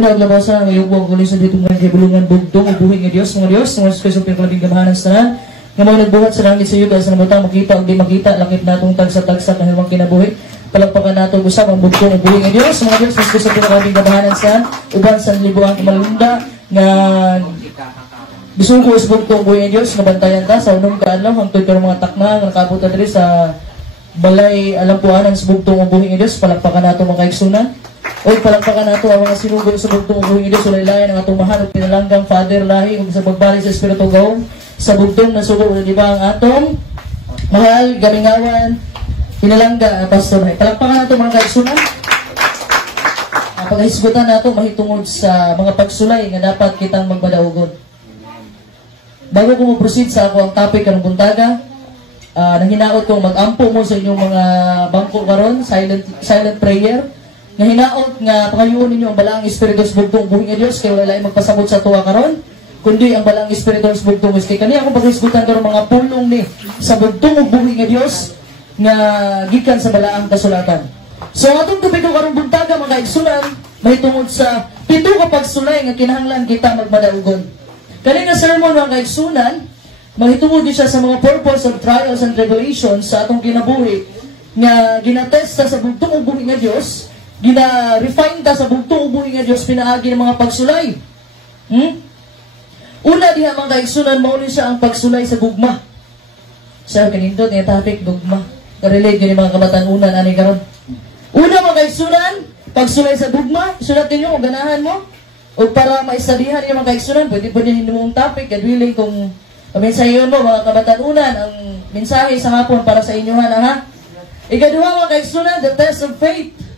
Naglabasan ang iyong buwang kulisan dito ngayon kay bulungan bugtong ubuhin nga Diyos, mga Diyos, mga Kristo pinagkalabing gamahanan sa tanan, nga mga nagbuhat sa langit sa iyo, dahil sa namatang makita, ang di makita, langit natong tagsa-tagsa na hirmang kinabuhi, palagpakan nato usap ang bugtong ubuhin nga Diyos, mga Diyos, mga Kristo pinagkalabing gamahanan sa tanan, uban sa libuang malunda, nga bisugo sa bugtong ubuhin nga Diyos, nga bantayan ta, sa unong kaalaw, ang tutor mga takna, nga nakabuta diri sa balay alampuanan sa bugtong ubuhin nga Diyos, palagpakan nato mga kaigsunan. O palagpakan nato ang mga sinugo sa bugtong ubuhin nga Diyos, ulaylayan ang atong mahal o pinalanggang Father Lahi, ug sa pagbalik sa Espiritu Gawon, sa bugtong na sugo, di ba ang atong mahal, galingawan, pinalangga, Pastor Lahi. Palagpakan nato mga kaigsunan. Paghisgutan nato mahitungod sa mga pagsulay nga dapat kitang magbadaugod. Bago ko mo-proceed sa ako ang topic karong buntaga, nanghinaot kong mag-ampo mo sa inyong mga bangko karon, silent prayer. Nga hinaot nga pangayuon ninyo ang balaang espiritu sa bugtong ubuhin nga Diyos, kay wala laing magpasabot sa tuwa karon, kundi ang balaang espiritu sa bugtong ubuhin. Kani akong paghisgutan karon mga pulong ni sa bugtong ubuhin nga Diyos nga gikan sa balaang kasulatan. So atong tubig karong buntaga mga kaigsunan, mahitungod sa pito ka pagsulay nga kinahanglan kita magmadaugon. Kani nga sermon mga kaigsunan, mahitungod siya sa mga purpose of trials and tribulations sa atong kinabuhi nga ginatest sa bugtong ubuhin nga Diyos, gina-refine ta sa bugtong ubuhin nga Diyos pinaagi ng mga pagsulay. Una diha mga kaigsunan, mauli siya ang pagsulay sa gugma. Sir, kanindot niya topic, gugma. Karelate yun yung mga kabatanunan, ani karon. Una mga kaigsunan, pagsulay sa gugma, sulatin nyo, ganahan mo. O para maisabihan yung mga kaigsunan, pwede hindi mong topic, gadwiling kung mensahe mo, mga kabatanunan, ang mensahe sa hapon para sa inyo, ha? Ikaduha mga kaigsunan, the test of faith.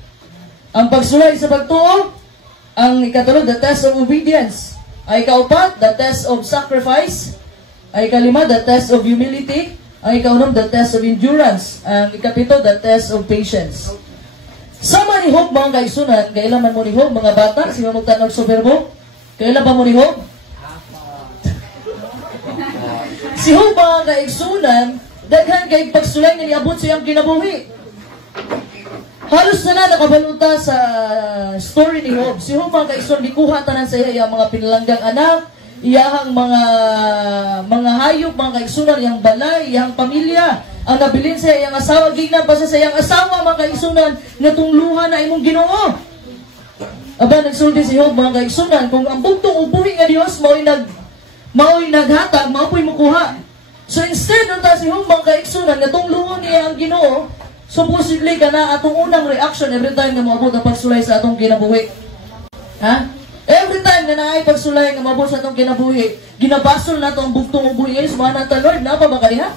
Ang pagsulay sa pagtuo, ang ikatulog, the test of obedience. Ay ikaupat, the test of sacrifice. Ay ikalima, the test of humility. Ang ikaunom, the test of endurance. Ang ikapito, the test of patience. Sama ni Hope mga kaigsunan, kailan man mo ni Hope, mga bata, si Mamog Tanong Soberbo, kailan ba mo ni Hope? Si Hope mga kaigsunan, daghan kay pagsulay na niabot siyang kinabuhi. Halos na nakabaluta sa story ni Hope. Si Hope mga kaigsunan, gikuha tanan sa iya mga pinalanggang anak, iyahang mga hayop, mga kaigsunan, iyang balay, iyang pamilya, ang nabilin sa iyang asawa, gignan pa sa iyang asawa, mga kaigsunan, na tungluhan na imong Ginoo. Aba, nagsulti si Hope, mga kaigsunan, kung ang bugtong ubuhin nga Diyos, mao'y naghatag, mao'y mukuha. So instead, nung ta si Hope, mga kaigsunan, na tungluhan niya ang Ginoo, supposedly ka na atong unang reaction every time na maabot ang pagsulay sa atong kinabuhi. Ha? Every time na naay pagsulay nga maabot sa atong kinabuhi, ginabasol na ito ang bugtong ubuhin ngayon, sumahan natin, Lord, na pa ba kaniha?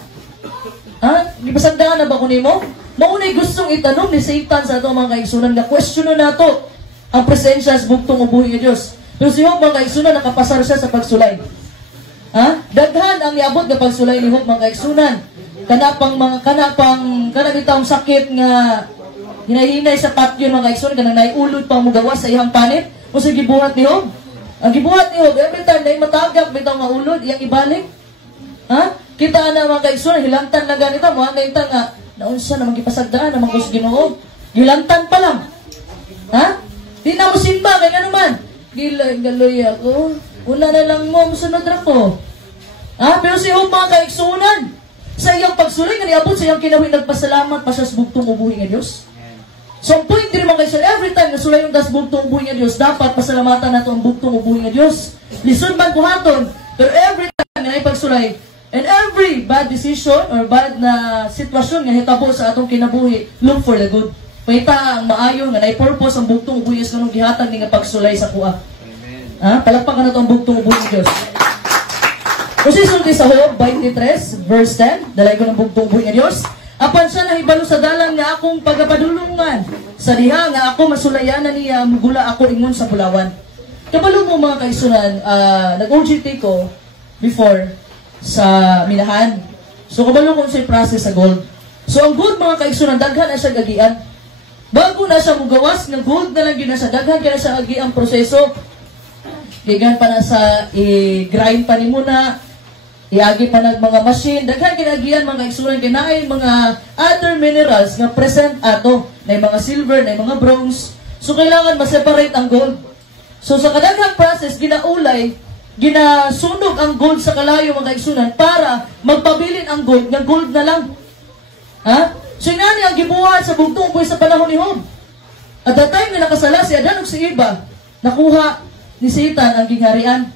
Ha? Gipasagdaan na ba kunin mo? Maunay gustong itanong ni Satan sa atong mga kaigsunan nga question na to ang presensya sa bugtong ubuhin ng Diyos. Pero si Hope mga kaigsunan, nakapasar siya sa pagsulay. Ha? Daghan ang iabot na pagsulay ni Hope mga kaigsunan. Kanabitang sakit nga hinahinay sa patyon mga kaigsunan, kanang naiulod pang mugawas sa ihang panit. O sa gibuhat ni Hope. Ang gibuhat ni Hope, every time na matagak, bitaw nga ulod, iyang ibalik. Ha? Kita na mga kaigsunan, hilantan na ganito, mga kaigtan nga, naunsa na magipasagdaan, na mga Ginoo. Hilantan pa lang. Ha? Di na mo simba, kaya naman. Galoy ako. Una na lang mo, musunod na ko. Ha? Pero si Hope mga kaigsunan, sa iyang pagsulay, nga niabot sa iyang kinawin, nagpasalamat pa sa bugtong ubuhin nga Diyos. So, ang point din mga kaigsunan, every time na sulay yung bugtong ubuhin nga Diyos, dapat pasalamatan nato ang bugtong ubuhin nga Diyos. Lison man buhaton, pero every time na ipagsulay, and every bad decision or bad na sitwasyon nga hitabo sa atong kinabuhi, look for the good. Pahita ang maayo nga na-purpose ang bugtong ubuhin nga nung gihatag ni nga pagsulay sa kuha. Ha? Palakpakan na ito ang bugtong ubuhin nga Diyos. Kasi sulti sa Job 23, verse 10, dalay ko ng bugtong ubuhin nga Diyos. Apan siya nahibalo sa dalan nga akong pagapadulungan. Sa diha nga ako masulayanan niya, mugula ako ingon sa bulawan. Kabalo mo mga kaigsunan, nag-OJT ko before sa Minahan. So kabalo ko sa process sa gold. So ang gold mga kaigsunan, daghan na siya gagian. Bago na siya mugawas, ng gold na lang yun na siya, daghan kaya siya gagian proseso. Gigan pa na sa i-grind pa ni muna, iagi pa ng mga machine, daghan kinagian mga kaigsunan, kinaay mga other minerals nga present ato, na mga silver, na mga bronze. So kailangan ma-separate ang gold. So sa kadaghang process ginaulay, ginasunog ang gold sa kalayo mga kaigsunan para magpabilin ang gold nga gold na lang. Ha? So inani ang gibuhat sa bugtong uboy sa panahon ni Job. At the time na nakasala si Adan ug si Eva, nakuha ni Satan ang gingharian.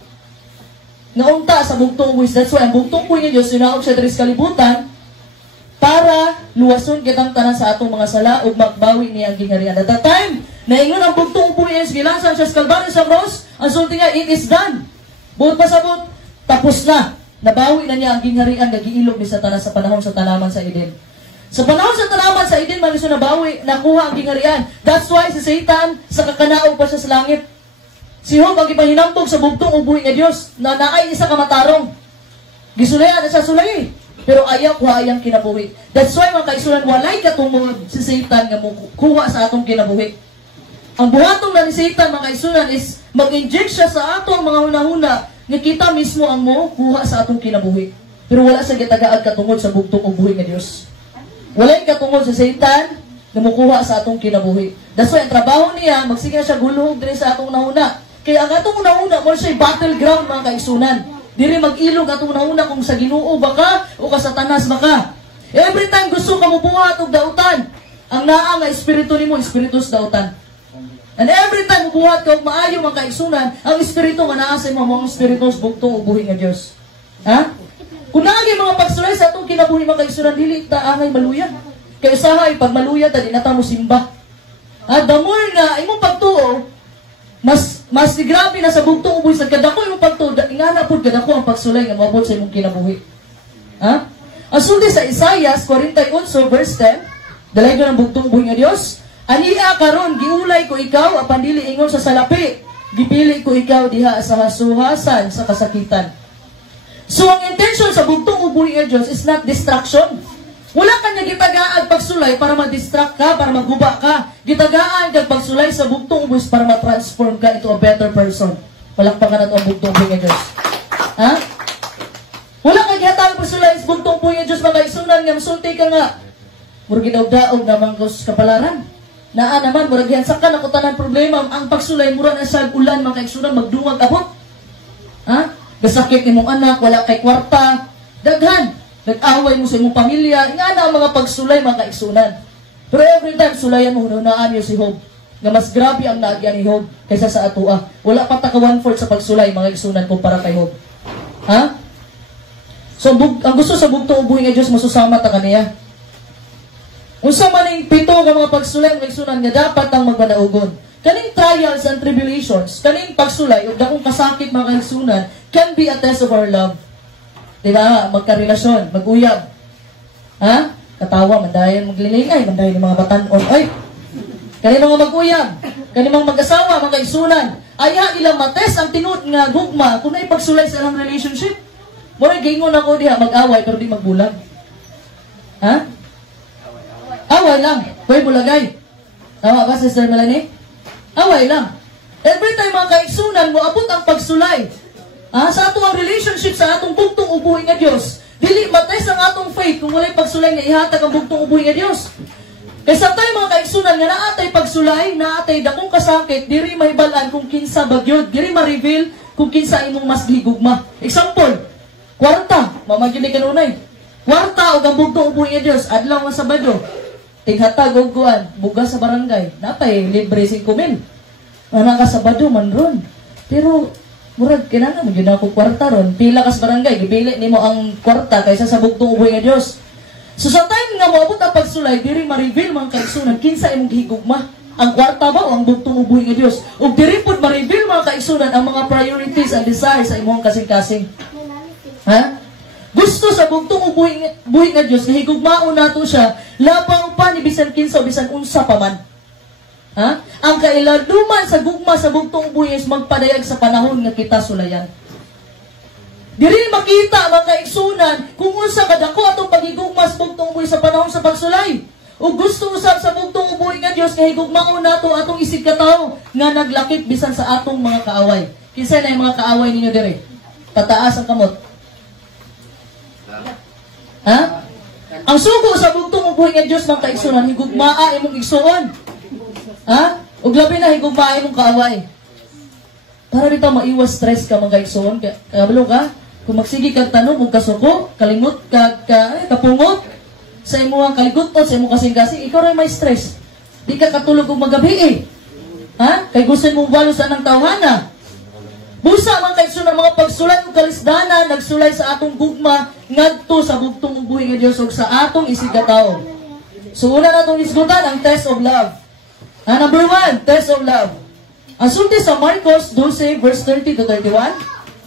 Naunta sa bugtong uboy. That's why ang bugtong uboy nga Dios sinaog siya diri sa kalibutan para luwason kitang tanan sa atong mga sala ug magbawi niya ang gingharian. At the time naingon ang bugtong uboy is gilansan siya sa Kalbaryo sa cross, ang sulti nga it is done. Buot pasabot, tapos na. Nabawi na niya ang gingharian nga giilog ni Satanas sa panahon sa tanaman sa Eden. Sa panahon sa tanaman sa Eden, man siya nabawi, nakuha ang gingharian. That's why si Satan, sa kakanaog pa siya sa langit. Si Job ang ipahinambog sa bugtong ubuhi nga Diyos, na naay isa kamatarong. Gisulayan na siya sulay, pero ayaw kuha ayang kinabuhi. That's why mga kaisulan, walay katungod si Satan nga kuha sa atong kinabuhi. Ang buhatong na ni Satan, mga kaisulan, is mag-inject siya sa atong mga huna-huna nga kita mismo ang mo kuha sa atong kinabuhi. Pero wala sa gitagaad katungod sa bugtong ubuhi nga Diyos. Walay katungod sa Satan na mukuha sa atong kinabuhi. That's why, ang trabaho niya, magsiga siya guluhog din sa atong nahuna. Kaya ang atong nahuna, mo siya battleground, mga kaisunan. Diri mag-ilog atong nahuna kung sa Ginoo baka o ka Satanas baka. Every time gusto ka mubuhat og dautan, ang naa nga espiritu nimo, espiritus dautan. And every time mubuhat ka og maayo mga kaisunan, ang espiritu nga naa sa imo mga espiritus bugtong ubuhi nga Dios. Ha? Kung naagay mga pagsulay sa atong kinabuhi mga kaisunan, dili ta angay maluya. Kay usahay pag maluya ta di na ta mo simba. At the more nga imong pagtuo, mas grabe na sa bugtong ubuhi sa kadako imong pagtuo, ingana pud kadako ang pagsulay nga moabot sa imong kinabuhi. Ha? Ang sulti sa Isaias 41 verse 10, dalaygon ang bugtong ubuhi nga Dios. Ania karon giulay ko ikaw apan dili ingon sa salapi. Gipili ko ikaw diha sa hasuhasan sa kasakitan. So ang intention sa bugtong ubuhi nga Dios is not distraction. Wala ka nga gitagaan pagsulay para ma-distract ka, para maguba ka. Gitagaan kag pagsulay sa bugtong ubuhi para ma-transform ka into a better person. Palakpakan nato ang bugtong ubuhi nga Dios. Ha? Wala ka gihatag pagsulay sa bugtong ubuhi nga Dios mga isunan nga masulti ka nga. Murag gidaog-daog naman ko sa kapalaran. Naa naman, murag gihansakan ako tanan problema. Ang pagsulay, murag na sa ulan, mga kaigsunan, magdungag abot. Ha? Gasakit imong anak, wala kay kwarta. Daghan. Nag-away mo sa imong pamilya. Nga na ang mga pagsulay, mga kaigsunan. Pero every time, sulayan mo, hununaan niyo si Job. Nga mas grabe ang naagyan ni Job kaysa sa atua. Wala pa taka 1/4 sa pagsulay, mga kaigsunan, kumpara kay Job. Ha? So, ang gusto sa bugtong ubuhi nga Diyos, masusama ta kaniya. Unsa man ning pito nga mga pagsulay ng igsunan nga dapat ang magbanaugon. Kaning trials and tribulations, kaning pagsulay ug dakong kasakit mga igsunan can be a test of our love. Diba? Magkarelasyon, mag-uyab. Ha? Katawa, mandayon maglilingay, mandayon ng mga batan-on. Ay! Kaning mga mag-uyab, kaning mga mag-asawa, mga igsunan, aya ilang mates ang tinud nga gugma kung ay pagsulay sa ilang relationship. Mura gingon ako diha mag-away pero di magbulag. Ha? Away lang. Pwede bulagay. Tama ba, Sister Melanie? Away lang. Every time mga kaigsunan mo, abot ang pagsulay. Sa atong relationship, sa atong bugtong ubuhi nga Diyos. Dili, mates ang atong faith kung wala'y pagsulay nga ihatag ang bugtong ubuhi nga Diyos. Kaysa tayo mga kaigsunan nga naatay pagsulay, naatay dakong kasakit, diri mahibalan kung kinsa bagyod, diri ma-reveal kung kinsa imong mas gigugma. Example, kwarta, mamagyod ni kanunay. Kwarta o ang bugtong ubuhi nga Diyos, adlaw nga Sabado. Tighatag og kuan, bugas sa barangay. Napay libre 5,000. Ana ka Sabado man ron. Pero murag kinahanglan mo gyud ako kwarta ron. Pila ka sa barangay, gibili nimo ang kwarta kaysa sa bugtong uboy nga Dios. So sa time nga moabot ang pagsulay, diri ma-reveal man kaigsunan kinsa imong gihigugma. Ang kwarta ba o ang bugtong uboy nga Dios? Ug diri pud ma-reveal mga kaigsunan ang mga priorities and desires sa imong kasing-kasing. Ha? Gusto sa bugtong buhi nga Diyos, higugmaon nato siya, labang pa ni bisan kinsa o bisan unsa pa man. Ha? Ang kailaduman sa gugma sa bugtong buhi is magpadayag sa panahon nga kita sulayan. Diri makita mga kaigsunan kung unsa kadako atong pagigugma sa bugtong buhi sa panahon sa pagsulay. O gusto usab sa bugtong buhi nga Diyos, higugmaon nato atong isig katawo nga naglakit bisan sa atong mga kaaway. Kinsa na yung mga kaaway ninyo diri? Tataas ang kamot. Ha? Ang sugo sa bugtong ubuhi nga Diyos mga kaigsunan, higugmaa imong igsuon. Ha? Ug labi na higugmaa imong kaaway. Para bitaw maiwas stress ka mga kaigsoon. Kabalo ka, kung magsigi kag tanong, kung kasuko, kalimot, kapungot, sa imuhang kaligutot, sa imuhang kasing-kasing, ikaw rin may stress. Di ka katulog kung magabi eh. Ha? Kay gusto mong walo sa anang tawhana. Busa man kaigsoon ang mga pagsulat ng kalisdana, nagsulay sa atong gugma, ngadto sa bugtong ubuhi nga Dios ug sa atong isigataw. So una na itong isgutan, ang test of love. Number 1, test of love. Ang sulti sa Marcos 12, verse 30 to 31,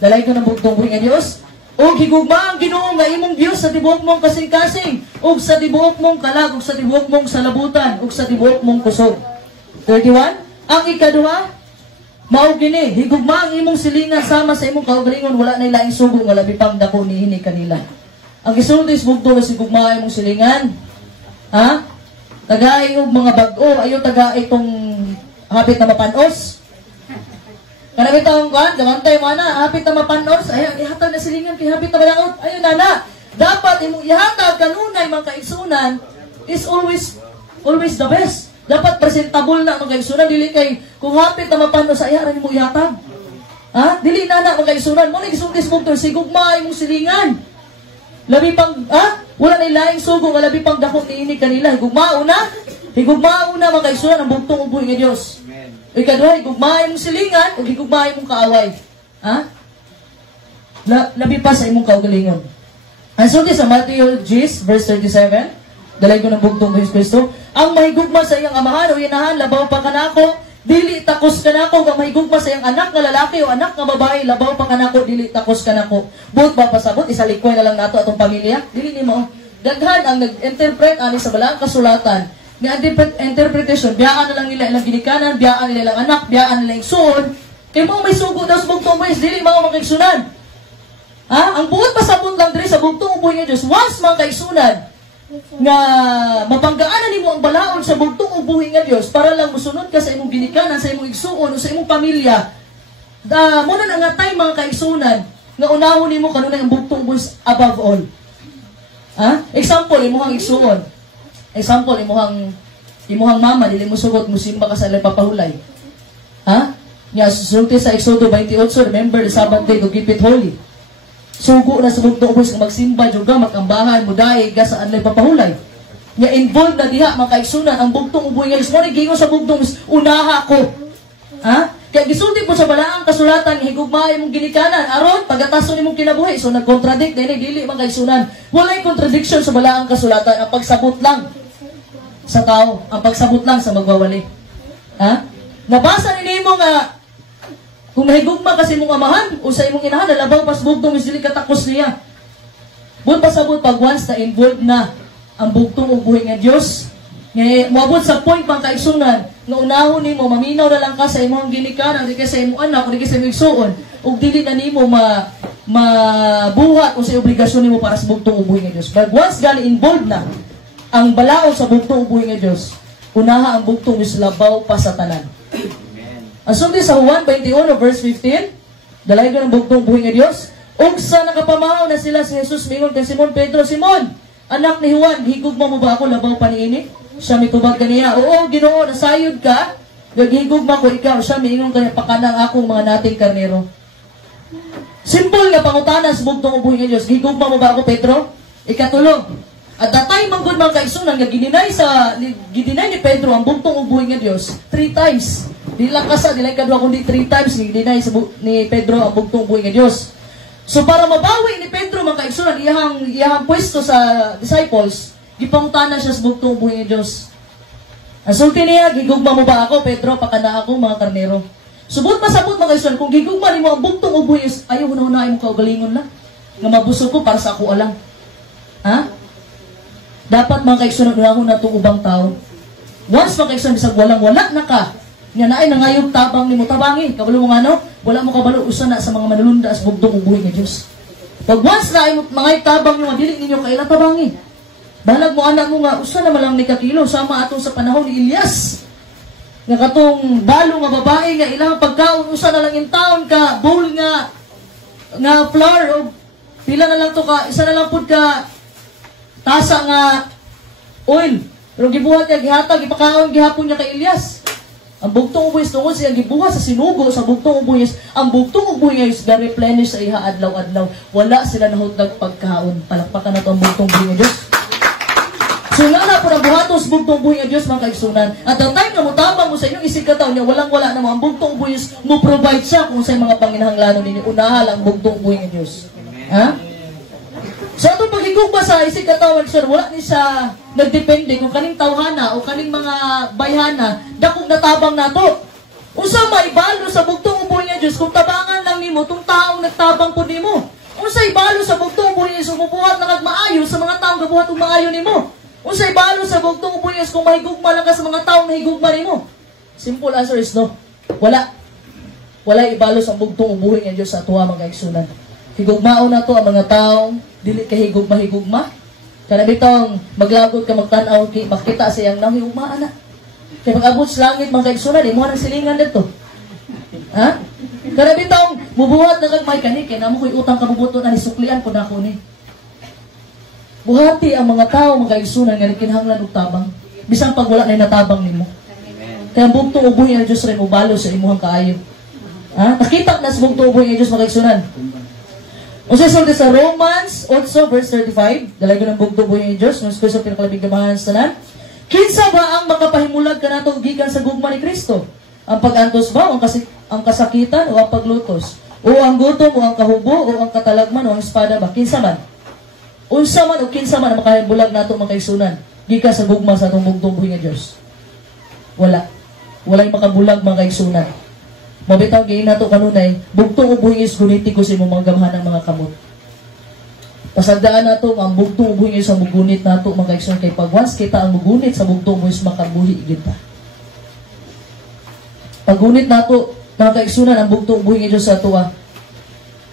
dalay ko ng bugtong ubuhi nga Dios, o higugma ang Ginoo nga imong Dios sa tibuok mong kasing-kasing, ug sa tibuok mong kalag, ug sa tibuok mong salabutan, ug sa tibuok mong kusog. 31, ang ikaduha, mao gini, higugma ang imong silingan sama sa imong kaugalingon, wala na ilaing sugo nga labi pang dako niini kanila. Ang gisulti sa bugtong nga higugma ang imong silingan, ha? Tagaay og mga bag-o, ayo tagaay itong hapit na mapanos. Kanami taong kuan, damantay mo na, hapit na mapanos, ay ihatag na silingan kay hapit na malaot. Ayun na. Dapat imong ihatag kanunay mga kaigsunan is always the best. Dapat presentable na mga kaigsunan, dili kay kung hapit na mapanos ay aran mo ihatag. Ha? Dili na mga kaigsunan, mo ni gisultis mo to sigugma imong silingan. Labi pang wala na ilaing sugo nga labi pang dako niini kanila. Higugmao na mga kaigsunan ang bugtong ubuhi nga Dios. Ikaduha, higugma imong silingan ug higugma imong kaaway. Ha? Labi pa sa imong kaugalingon. Ang sulti sa Matthew 10 verse 37, dalay ko ng bugtong Hesus Kristo, ang mahigugma sa iyang amahan o inahan labaw pa kanako, dili takos kanako. Ang mahigugma sa iyang anak nga lalaki o anak nga babae labaw pa kanako, dili takos kanako. Buot ba pasabot isalikoy na lang nato atong pamilya? Dili nimo. Daghan ang nag-interpret ani sa balaang kasulatan. Nga interpretation, biyaan na lang nila ilang ginikanan, biyaan nila ilang anak, biyaan nila igsuon. Kay mo may sugo daw sa bugtong boys, dili mga kaigsunan. Ha? Ang buot pasabot lang diri sa bugtong ubuhi nga Dios, once mga kaigsunan nga mapanggaanan nimo ang balaod sa bugtong ubuhi nga Dios para lang musunod ka sa imong ginikanan, sa imong igsuon o sa imong pamilya. Muna na nga time mga kaigsunan nga unahon nimo kanunay ang bugtong ubuhi above all. Ha? Example, imuhang igsuon. Example, imuhang mama, dili mo sugot, musimba ka sa ilang papahulay. Ha? Nga, sulti sa Exodo 28, remember the Sabbath day to keep it holy. Sugo na sa bugtong ubuhi nga magsimba, juga, makambahan, muday, ga sa ilang papahulay. Nga, involved na diha, mga kaigsunan, ang bugtong ubuhi nga, mo gingon sa bugtong, unaha ko. Ha? Kaya gisulti po sa balaang kasulatan, higugmaay mong ginikanan, aron, pagatason imong kinabuhi. So, nag-contradict, dili, mga kaigsunan. Walay contradiction sa balaang kasulatan, ang pagsabot lang sa tao, ang pagsabot lang sa magwawali. Ha? Nabasa ni Nemo nga, kung mahigugma kasi mong amahan, o sa imong inahan, nalabaw pas bugtong, is dili katakos niya. Buot pasabot, pag once na involved na ang bugtong ubuhi nga Diyos, muabot sa point mga kaigsunan, nga unahon nimo maminaw na lang ka sa imong ginikanan, di ka sa imong anak, di ka sa imong igsuon, ug dili na nimo mabuhat o sa obligasyon nimo para sa bugtong ubuhi nga Dios. But once gali involved na ang balao sa bugtong ubuhi nga Dios, unaha ang bugtong is labaw pa sa tanan. Ang sulti sa Juan 21 verse 15, dalay ko ng bugtong ubuhi nga Dios, ug sa nakapamahaw na sila si Jesus mingon kay Simon Pedro, Simon, anak ni Juan, higugma mo ba ako labaw pa niini? Siya mitubag kaniya, oo, Ginoo, nasayod ka, naghigugma ko ikaw. Siya miingon kanya, pakanang akong mga nating karnero. Simple nga pangutanan sa bugtong ubuhi nga Diyos. Higugma mo ba ako, Pedro? Ikatulog. At that time, manggod mga kaigsunan, nga gidinay ni Pedro ang bugtong ubuhi nga Diyos 3 times. Di lang kasa, di lang kadwa, kundi 3 times gidinay ni Pedro ang bugtong ubuhi nga Diyos. So para mabawi ni Pedro mga kaigsunan, iyahang pwesto sa disciples, gipangutanan siya sa bugtong ubuhi nga Diyos. Ang sulti niya, gigugma mo ba ako, Pedro, pakana ako, mga karnero. Subot pasabot mga kaigsunan, kung gigugma ni mo ang bugtong ubuhi, ayaw hunahunahin mo kaugalingon na. Nga mabusog ko para sa ako alang. Ha? Dapat mga kaigsunan, unahon na itong ubang tao. Once mga kaigsunan, bisag walang-wala na ka, nga naay nangayog tabang ni mo, tabangi. Kabalo mo nga no? Wala mo kabalo, usa na sa mga manulunda sa bugtong ubuhi nga Diyos. Pag once na ay mga tabang nyo, dili ninyo kailan tabangi. Balag mo anak mo nga, usa na malang ni kakilo, sama atong sa panahon ni Elias. Nga katong balo nga babae, nga ilang pagkaon, usa na lang in town ka, bowl nga flour, o pila na lang to ka, isa na lang pud ka, tasa nga oil. Pero gibuhat niya, gihatag, ipakaon, gihapon niya kay Elias. Ang bugtong ubuhis tungod siya gibuhat sa sinugo sa bugtong ubuhis. Ang bugtong ubuhis ga replenish sa iha adlaw-adlaw. Wala sila nahutdag pagkaon. Palakpakan na to ang bugtong ubuhis nga Dios. So nga na po na buhatos bugtong ubuhis nga Dios mga kaigsunan. At ang time na mutabang mo sa inyong isig kataw niya, walang-wala na mo ang bugtong ubuhis mo provide siya kung sa mga panginahanglanon ninyo. Unahal ang bugtong ubuhis nga Dios. Ha? So itong pagigugma sa isig katawan, sir, wala ni siya nagdepende kung kaning tawhana o kaning mga bayhana, dakong natabang nato. Unsa maibalo sa bugtong ubuhis nga Dios kung tabangan lang nimo tong taong nagtabang pud nimo. Unsa ibalo sa bugtong ubuhis kung mubuhat na kag maayo sa mga taong gabuhat og maayo nimo. Unsa ibalo sa bugtong ubuhis kung mahigugma lang ka sa mga taong nahigugma nimo. Simple answer is no. Wala. Wala ibalo sa bugtong ubuhis nga Dios sa atuwa mga kaigsunan. Higugmao na to ang mga taong dili ka higugma-higugma. Kana bitong maglabot ka magtan-aw makita sa iyang nahigugma ana. Kay pag-abot sa langit mga kaigsunan, imo nang silingan dito. Ha? Kana bitong mubuhat na kag may kani kay namo koy utang kabubuton ani suklian ko nako ni. Buhati ang mga tao mga kaigsunan nga kinahanglan og tabang. Bisan pag wala na natabang nimo. Kaya ang bugtong ubuhis nga Dios rin mubalo sa imuhang kaayo. Ha? Nakita na sa bugtong ubuhis nga Dios mga kaigsunan. Usa sa Romans 8 verse 35, dalaga ng bugtong ubuhis nga Dios, nos kusa pinakalabing gamahan sa tanan. Kinsa ba ang makapahimulag kanato gikan sa gugma ni Kristo? Ang pag-antos ba, ang kasakitan o ang paglutos? O ang gutom o ang kahubo o ang katalagman o ang espada ba? Kinsa man? Unsa man o kinsa man ang makahimulag nato mga kaigsunan gikan sa gugma sa atong bugtong ubuhis nga Dios? Wala. Walay makabulag mga kaigsunan. Mabitaw giin nato kanunay, bugtong ubuhis guniti ko sa imong mga gamhan ng mga kamot. Pasagdaan nato ang bugtong ubuhis sa mugunit nato mga kaigsunan kay pag once kita ang mugunit sa bugtong ubuhis makabuhi gid ta. Pagunit nato mga kaigsunan ang bugtong ubuhis nga Dios sa atoa.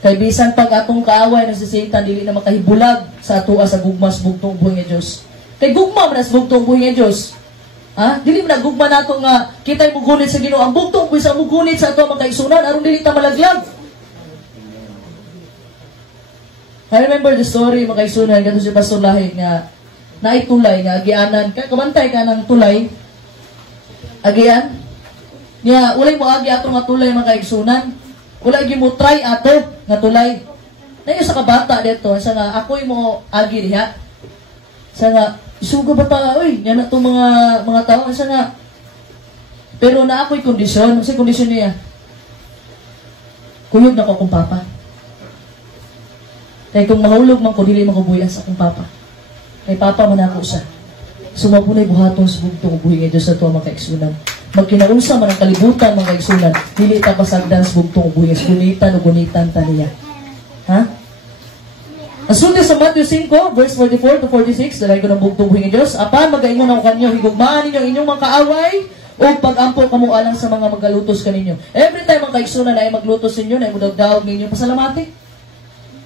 Kay bisan pag atong kaaway ng si Satan dili na makahibulag sa atoa sa gugmas bugtong ubuhis nga Dios. Kay gugma man sa bugtong ubuhis nga Dios. Ha? Dili man gugma nato nga kitay mugunit sa Ginoo. Ang bugtong ubuhis ang mugunit sa ato mga kaigsunan aron dili ta malaglag. I remember the story mga kaigsunan kadto si Pastor Lahig nga naay tulay nga agianan kay kumantay ka ng tulay. Agian. Nya ulay mo agi ato nga tulay mga kaigsunan. Ulay gi mo try ato nga tulay. Nayo sa kabata dito sa nga ako'y mo agi diha. Sa nga isugo ba ta, oy, yan na itong mga tao, asa nga. Pero na ako'y kondisyon, kasi kondisyon niya. Kuyog na ko akong papa. Kaya kung mahulog man ko, dili makubuyas akong papa. Kay papa man ako siya. Sumapunay buhatong sa bugtong ubuhis nga Dios sa tuwa mga kaigsunan. Magkinaunsa man ang kalibutan mga kaigsunan, dili ta pasagdan sa bugtong ubuhis, gunitan o gunitan ta niya. Ha? Asunod sa Matthew 5, verse 44 to 46, dalay ko ng bugtong ubuhis nga Dios. Apan magaingon ako kanyo, higugmaan ninyo inyong mga kaaway o pag-ampo kamo alang sa mga magalutos kaninyo. Every time ang kaigsunan na ay maglutos ninyo, na ay mudagdaog ninyo, pasalamati.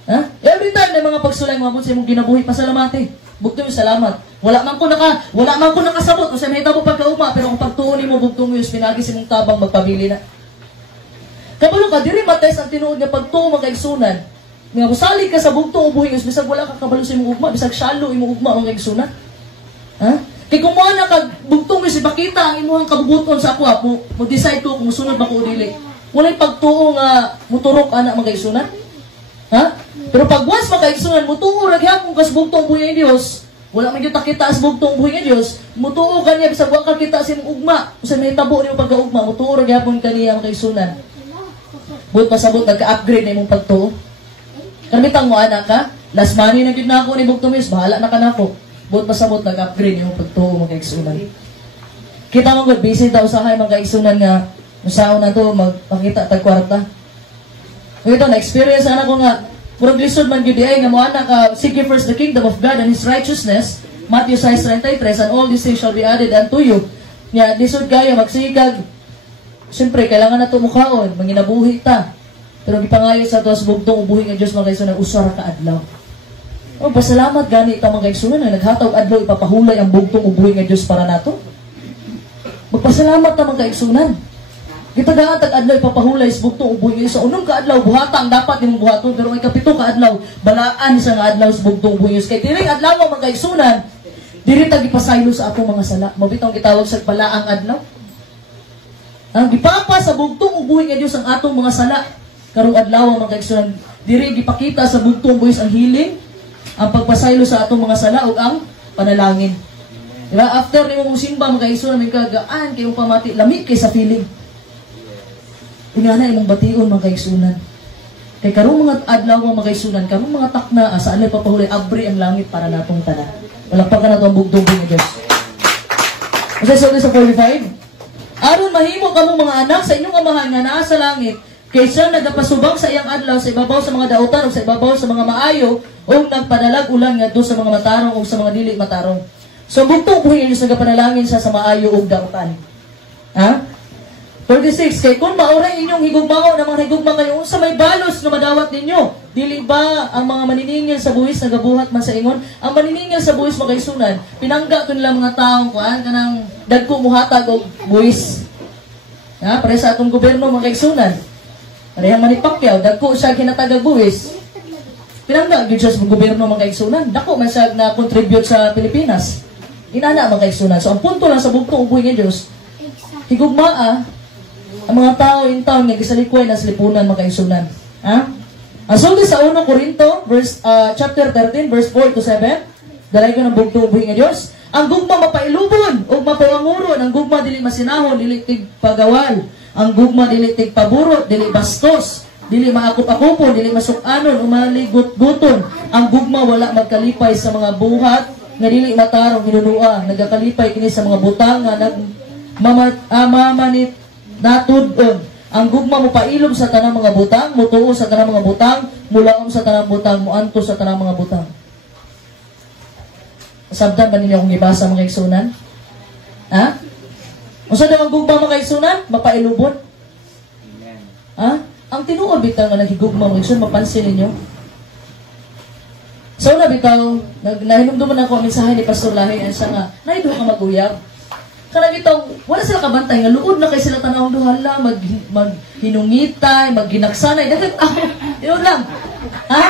Ha? Every time na mga pagsulay mga sa imong ginabuhi, pasalamati. Bugtong yung salamat. Wala man ko nakasabot kasi may tabo pagkauma, pero kung pagtuon nimo bugtong yung pinagi imong tabang magpabili na. Kabalo ka diri mates ang tinuod nga pagtuo mga kaigsunan. Nga musalig ka sa bugtong ubuhis, bisag wala ka kabalo sa imong ugma, bisag shallow imong ugma ang kaigsunan. Ha? Kay kung mo na kag bugtong is ipakita ang imong kabubuton sa ako, mo decide to kung sunod ba ko dili. Walay pagtuo nga muturok ana mga kaigsunan. Ha? Pero pag once makaigsunan mutuo ra gyapon kas bugtong ubuhis nga Dios, wala man gyud kita sa bugtong ubuhis nga Dios, mutuo kaniya bisag wa ka kita sa imong ugma, usa may tabo nimo pagkaugma, mutuo ra gyapon kaniya mga kaigsunan. Buot pasabot nagka-upgrade na imong pagtuo. Karbitang mo anak ka, last money na gid nako ni bugtong ubuhis, bahala na kanako. Buot pasabot nag-upgrade yung pagtuo mga kaigsunan. Kita mo gud busy ta usahay mga kaigsunan nga usaon na to magpakita tag kwarta. Ito na experience ana ko nga purog lisod man gyud ay nga mo anak ka seek ye first the kingdom of God and His righteousness. Matthew 6:33 and all these things shall be added unto you. Nya lisod kaya magsigag. Siyempre kailangan nato mukhaon, manginabuhi ta. Pero gipangayo sa tuwas bugtong ubuhis nga Dios mga kaigsunan usara ka adlaw. Oh, pasalamat gani ta mga kaigsunan na naghatag adlaw ipapahulay ang bugtong ubuhis nga Dios para nato. Magpasalamat ta mga kaigsunan. Gitagaan tag adlaw ipapahulay sa bugtong ubuhis sa unong kaadlaw buhata ang dapat nimong buhaton pero ay kapito ka adlaw balaan sa nga adlaw sa bugtong ubuhis kay tiring adlaw mga kaigsunan diri ta gipasaylo sa atong mga sala. Mabitaw gitawag sa balaang adlaw. Ang gipapa sa bugtong ubuhi nga Dios ang atong mga sala. Karong adlaw mga kaigsunan, diri gipakita sa bugtong buhis ang healing, ang pagpasaylo sa atong mga sala ug ang panalangin. Diba? After nimo mong simba mga kaigsunan, may kagaan kayong pamati, lamig kay sa feeling. Ingana imong bation mga kaigsunan. Kay karong mga adlaw mga kaigsunan, karong mga takna sa alay papahulay abri ang langit para natong tanan. Walakpakan nato ang bugtong buhi nga Dios. Okay, so sa 45. Aron mahimo kamong mga anak sa inyong amahan nga naa sa langit, kay siya nagapasubang sa iyang adlaw sa ibabaw sa mga dautan o sa ibabaw sa mga maayo o nagpadalag ulan ngadto sa mga matarong o sa mga dili matarong. So bugtong buhi niyo sa gapanalangin sa maayo o dautan. Ha? 46, kay kung mauray inyong higugmao na mga higugma kayo sa may balos nga madawat ninyo, dili ba ang mga maniningil sa buwis nagabuhat man sa ingon? Ang maniningil sa buwis makaisunan, pinangga to nila mga taong kuan kanang dagko muhatag og buwis. Ha, pare sa atong gobyerno makaisunan. Parehang manipakyaw, dagko siya kinatagag buwis. Pinangga gyud siya sa gobyerno makaisunan. Dako man siya na contribute sa Pilipinas. Inana makaisunan. So ang punto lang sa bugtong ubuhi nga Dios, higugmaa ang mga tao in town nga gisalikoy na slipunan makaisunan. Ha? Ang sulti sa 1 Corinto chapter 13 verse 4 to 7, dalay ko ng bugtong ubuhi nga Dios. Ang gugma mapailubon ug mapawanguron, ang gugma dili masinahon, dili tig pagawal, ang gugma dili tig paburot, dili bastos, dili maakup-akupon, dili masukanon o maligut-guton. Ang gugma wala magkalipay sa mga buhat nga dili matarong hinunua, nagakalipay kini sa mga butang nga mamanit natudon. Ang gugma mo pailom sa tanang mga butang, mutuo sa tanang mga butang, mulaom sa tanang butang, muanto sa tanang mga butang. Sabdan ba ninyo akong ibasa mga kaigsunan? Ha? Unsa namang gugma mga kaigsunan? Mapailubon? Ha? Ang tinuod bitaw nga naghigugma mga kaigsunan, mapansin ninyo? So na bitaw, nahinumduman ako ang mensahe ni Pastor Lahi, ang siya nga, naido ka mag-uyab. Karang itong, wala sila kabantay, nga luod na kay sila tanawang duhala, maghinungitay, magginaksanay, yun lang. Ha?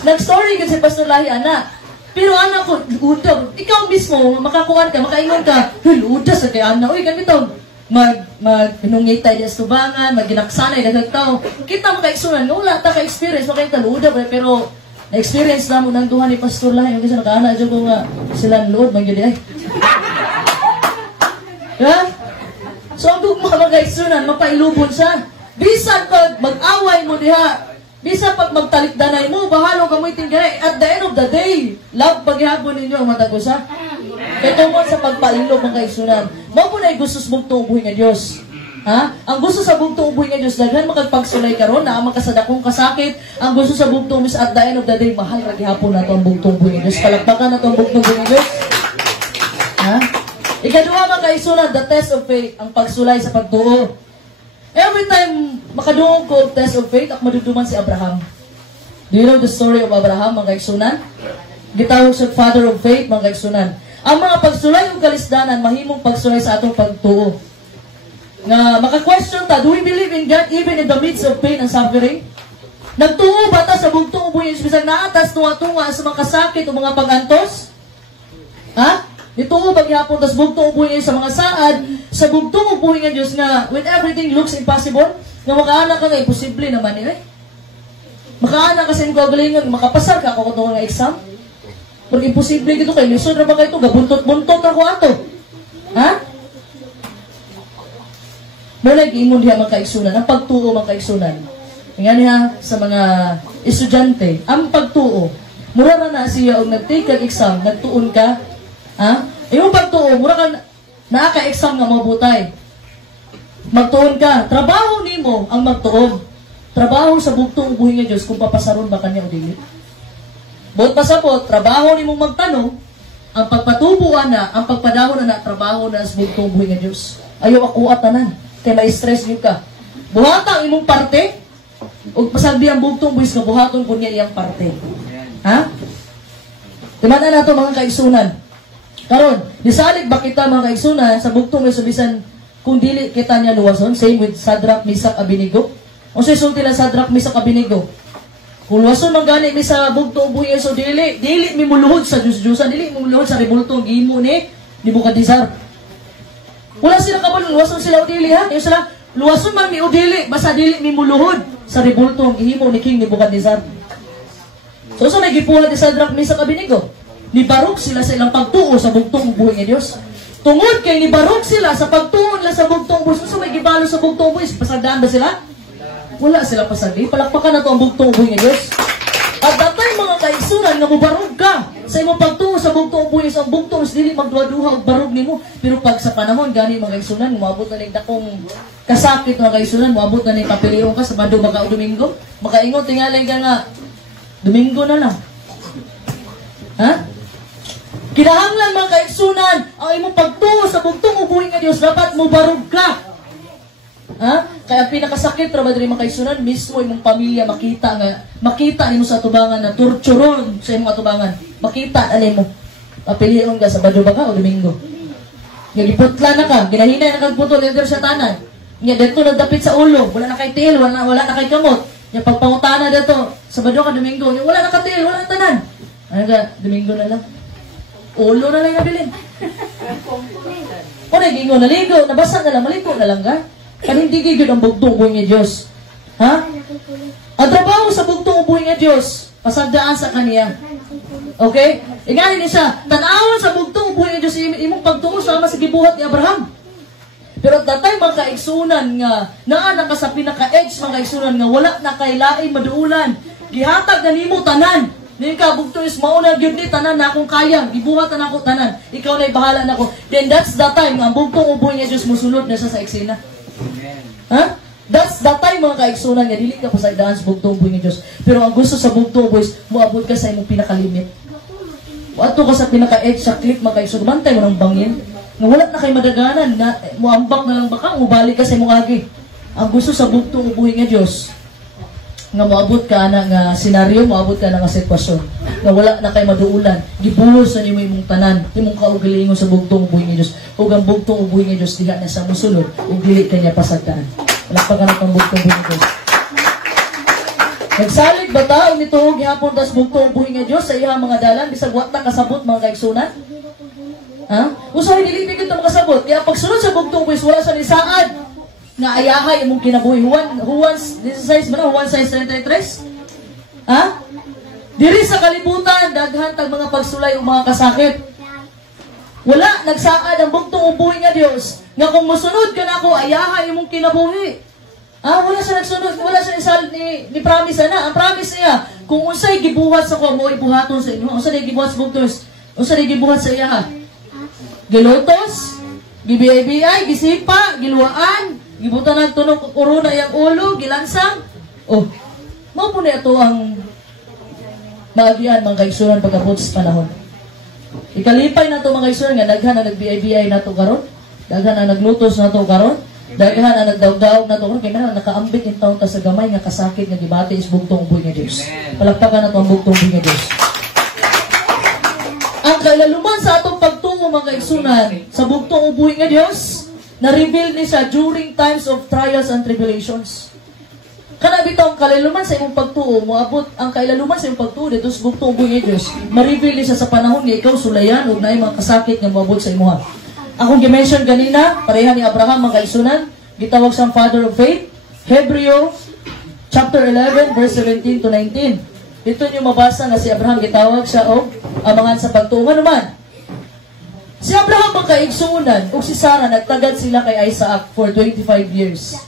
Nag-story kasi Pastor Lahi, anak. Pero anak ko, udog, ikaw mismo, makakuan ka, makaingon ka, luda sa kay anak, uy, ganito, maghinungitay sa tubangan, magginaksanay, nagagtaw. Kita makaisunan, wala ta ka-experience, makainta luda, pero na-experience na mo ng duha ni Pastor Lahi, kasi nakaana, dyan ko nga, sila luod, magyuli, ay. Ha? So ang gugma mga kaigsunan, mapailubon siya. Bisan pag mag-away mo diha, bisan pag magtalikdanay mo, bahalo ka mo itingganay. At the end of the day, love paghihapon ninyo ang matago siya. Kaya tungkol sa pagpailob mga kaigsunan, mao po na gusto sa bugtong ubuhi nga Diyos. Ha? Ang gusto sa bugtong ubuhi nga Diyos, daghan makagpagsulay karon na ang makasadakong kasakit. Ang gusto sa bugtong Diyos, at the end of the day, mahal raghihapon na ito ang bugtong ubuhi nga Diyos. Palakpakan na ito ang bugtong ubuhi nga Diyos. Ha? Ikaduha mga kaigsunan, the test of faith, ang pagsulay sa pagtuo. Every time makadungog ko test of faith, ako maduduman si Abraham. Do you know the story of Abraham, mga kaigsunan? Gitawag sa father of faith, mga kaigsunan. Ang mga pagsulay o kalisdanan, mahimong pagsulay sa atong pagtuo. Nga maka-question ta, do we believe in God even in the midst of pain and suffering? Nagtuo ba ta sa bugtong ubuhin, bisag naatas tunga-tunga sa mga kasakit o mga pag-antos? Ha? Ituo paghihapon, tas bugtong ubuhin sa mga saad, sa bugtong ubuhin nga Diyos nga, when everything looks impossible, nga makaanak ka nga, imposible naman eh. Makaanak ka sa inyong kagalingan, makapasar ka ako nga exam. Pero imposible dito kayo, lisod na ba kayo ito, gabuntot-buntot ako ato. Ha? Mula giimon diha mga kaigsunan, ang pagtuo mga kaigsunan. Nga niya sa mga estudyante, ang pagtuo, mura na siya og nag-take ang exam, nagtuon ka, ha? Yung pagtuo, mura ka naaka-exam nga mabutay. Magtuon ka, trabaho nimo ang magtuon. Trabaho sa bugtong ubuhin nga Diyos kung papasaron ba kanya o dili. Bot pasabot, trabaho nimo magtanong, ang pagpatubuan na, ang pagpadahon na trabaho na sa bugtong ubuhin nga Diyos. Ayaw ako atanan, kaya ma-stress nyo ka. Buhatang imong parte, o pasagdi ang bugtong buwis nga buhaton kung niya iyang parte. Ha? Timanan na ito mga kaigsunan. Karon, disalig ba kita mga kaigsunan sa bugtong may subisan kung dili kita niya luwason? Same with Shadrach, Meshach, Abednego. O sa isulti lang Shadrach, Meshach, Abednego. Kung luwason man gani mi sa bugtong buhi so dili mi muluhod sa Diyos-Diyosan, dili mi muluhod sa rebultong gimo ni Nebukadnezar. Wala sila kabalo, luwason sila udili ha. Yung sila, luwason man mi udili, basta dili mi muluhod sa ribultong ihimo ni King Nebuchadnezzar. So may gipuhat ni Shadrach, Meshach, Abednego. Nibarog sila sa ilang pagtuo sa bugtong buhay ng Diyos. Tungod kay nibarog sila sa pagtuo nila sa bugtong buhay. So may gibalo sa bugtong buhay, pasagdaan ba sila? Wala sila pasagdi. Palakpakan na to ang bugtong buhay ng Diyos. At datay mga kaigsunan nga mubarog ka sa imong pagtuo sa bugtong buhay, sa bugtong dili magduha-duha og barog nimo. Pero pag sa panahon gani mga kaigsunan, moabot na ning dakong kasakit mga kaigsunan, moabot na ning papilion ka sa Sabado baka o Domingo, makaingon tingali ka nga Domingo na lang. Ha? Kinahanglan mga kaigsunan, ang imong pagtuo sa bugtong buhay nga Dios dapat mubarog ka. Ha? Kaya pinakasakit ra ba diri mga kaigsunan, mismo imong pamilya makita nimo sa atubangan na torturon sa imong atubangan. Makita ani mo. Papilion ka sa Sabado ba ka o Domingo. Nga giputla na ka, ginahinay na kag putol leader sa tanan. Nga dito nagdapit sa ulo, wala na kay tiil, wala na kay kamot. Nga pagpangutana dito, Sabado ka Domingo, wala na ka tiil, wala na tanan. Ano ka, Domingo na lang. Ulo na lang nabilin. O nagingo, naligo, nabasa na lang, maligo na lang ka. Kan hindi gigid ang bugtong buhay nga Diyos. Ha? Ang trabaho sa bugtong buhay nga Diyos, pasagdaan sa Kaniya. Okay? Ingani ni siya, tanawan sa bugtong buhay nga Diyos, imong pagtungo sama sa gibuhat ni Abraham. Pero at that time, mga kaigsunan nga, naa ka sa pinaka-edge, mga kaigsunan nga, wala na kay laing maduulan. Gihatag na nimo tanan. Ning ka bugto is mauna gyud ni tanan na akong kaya, gibuhatan ako tanan. Ikaw na'y bahala nako. Then that's the time nga bugtong uboy nga Dios mosulod na sa eksena. Amen. Ha? That's the time mga kaigsunan nga dili ka pasagdaan sa bugtong uboy nga Dios. Pero ang gusto sa bugtong uboy, moabot ka sa imong pinakalimit. Wato ka sa pinaka-edge sa cliff mga kaigsunan, bantay mo ng bangin. Nga wala na kay madaganan nga moambak na lang baka mubalik ka sa imong agi. Ang gusto sa bugtong uboy nga Dios, nga moabot ka na nga senaryo, moabot ka na nga sitwasyon nga wala na kay maduulan, gibuhos sa nimo imong tanan, imong kaugalingon sa bugtong uboy nga Dios. Ug ang bugtong uboy nga Dios diha na sa mosulod ug dili kanya pasagdaan. Wala pa kana kang bugtong uboy nga Dios. Nagsalig ba ta og nituog gihapon tas bugtong uboy nga Dios sa iyang mga dalan bisag wa ta kasabot mga kaigsunan? Ha? Usahay dili bigid ta makasabot. Kaya pagsunod sa bugtong uboy wala sa lisaad nga ayahay imong kinabuhi. Juan 16 ba na? Juan 6:33? Ha? Diri sa kalibutan, daghan tag mga pagsulay o mga kasakit. Wala, nagsaad ang bugtong ubuhi nga Dios nga kung musunod ka na ako, ayahay imong kinabuhi. Ha? Wala siya nagsunod, wala siya isal ni promise na. Ang promise niya, kung unsay gibuhat sa ko, mo ibuhaton sa inyo. Unsay gibuhat sa bugtos? Unsay gibuhat sa iya ha? Gilutos, gibiyay-biyay, gisipa, giluwaan, gibutan ng tunog korona yung ulo, gilansang. Oh, mao po na ito ang maagian mga kaigsunan pagkabot sa panahon. Ikalipay na ito mga kaigsunan nga daghan na nagbiyay-biyay na ito karon, daghan na naglutos na ito karon, daghan na nagdaw-daw na ito karon, kaya na nakaambit yung taon ta sa gamay nga kasakit nga gibati is bugtong uboy nga Diyos. Palakpakan na ito ang bugtong uboy nga Diyos. Ang kailaluman sa atong pagtungo mga kaigsunan sa bugtong uboy nga Diyos, na-reveal ni siya during times of trials and tribulations. Kana bitaw ang kailaluman sa imong pagtuo, moabot ang kailaluman sa imong pagtuo dito sa bugtong uboy nga Diyos. Ma-reveal ni siya sa panahon nga ikaw sulayan ug naay mga kasakit nga moabot sa imuha. Akong gi-mention ganina, pareha ni Abraham mga kaigsunan, gitawag siyang father of faith. Hebreo chapter 11 verse 17 to 19. Dito niyo mabasa na si Abraham gitawag siya og amangan sa pagtuo. Nga naman, si Abraham ang kaigsunan o si Sarah nagtagad sila kay Isaac for 25 years.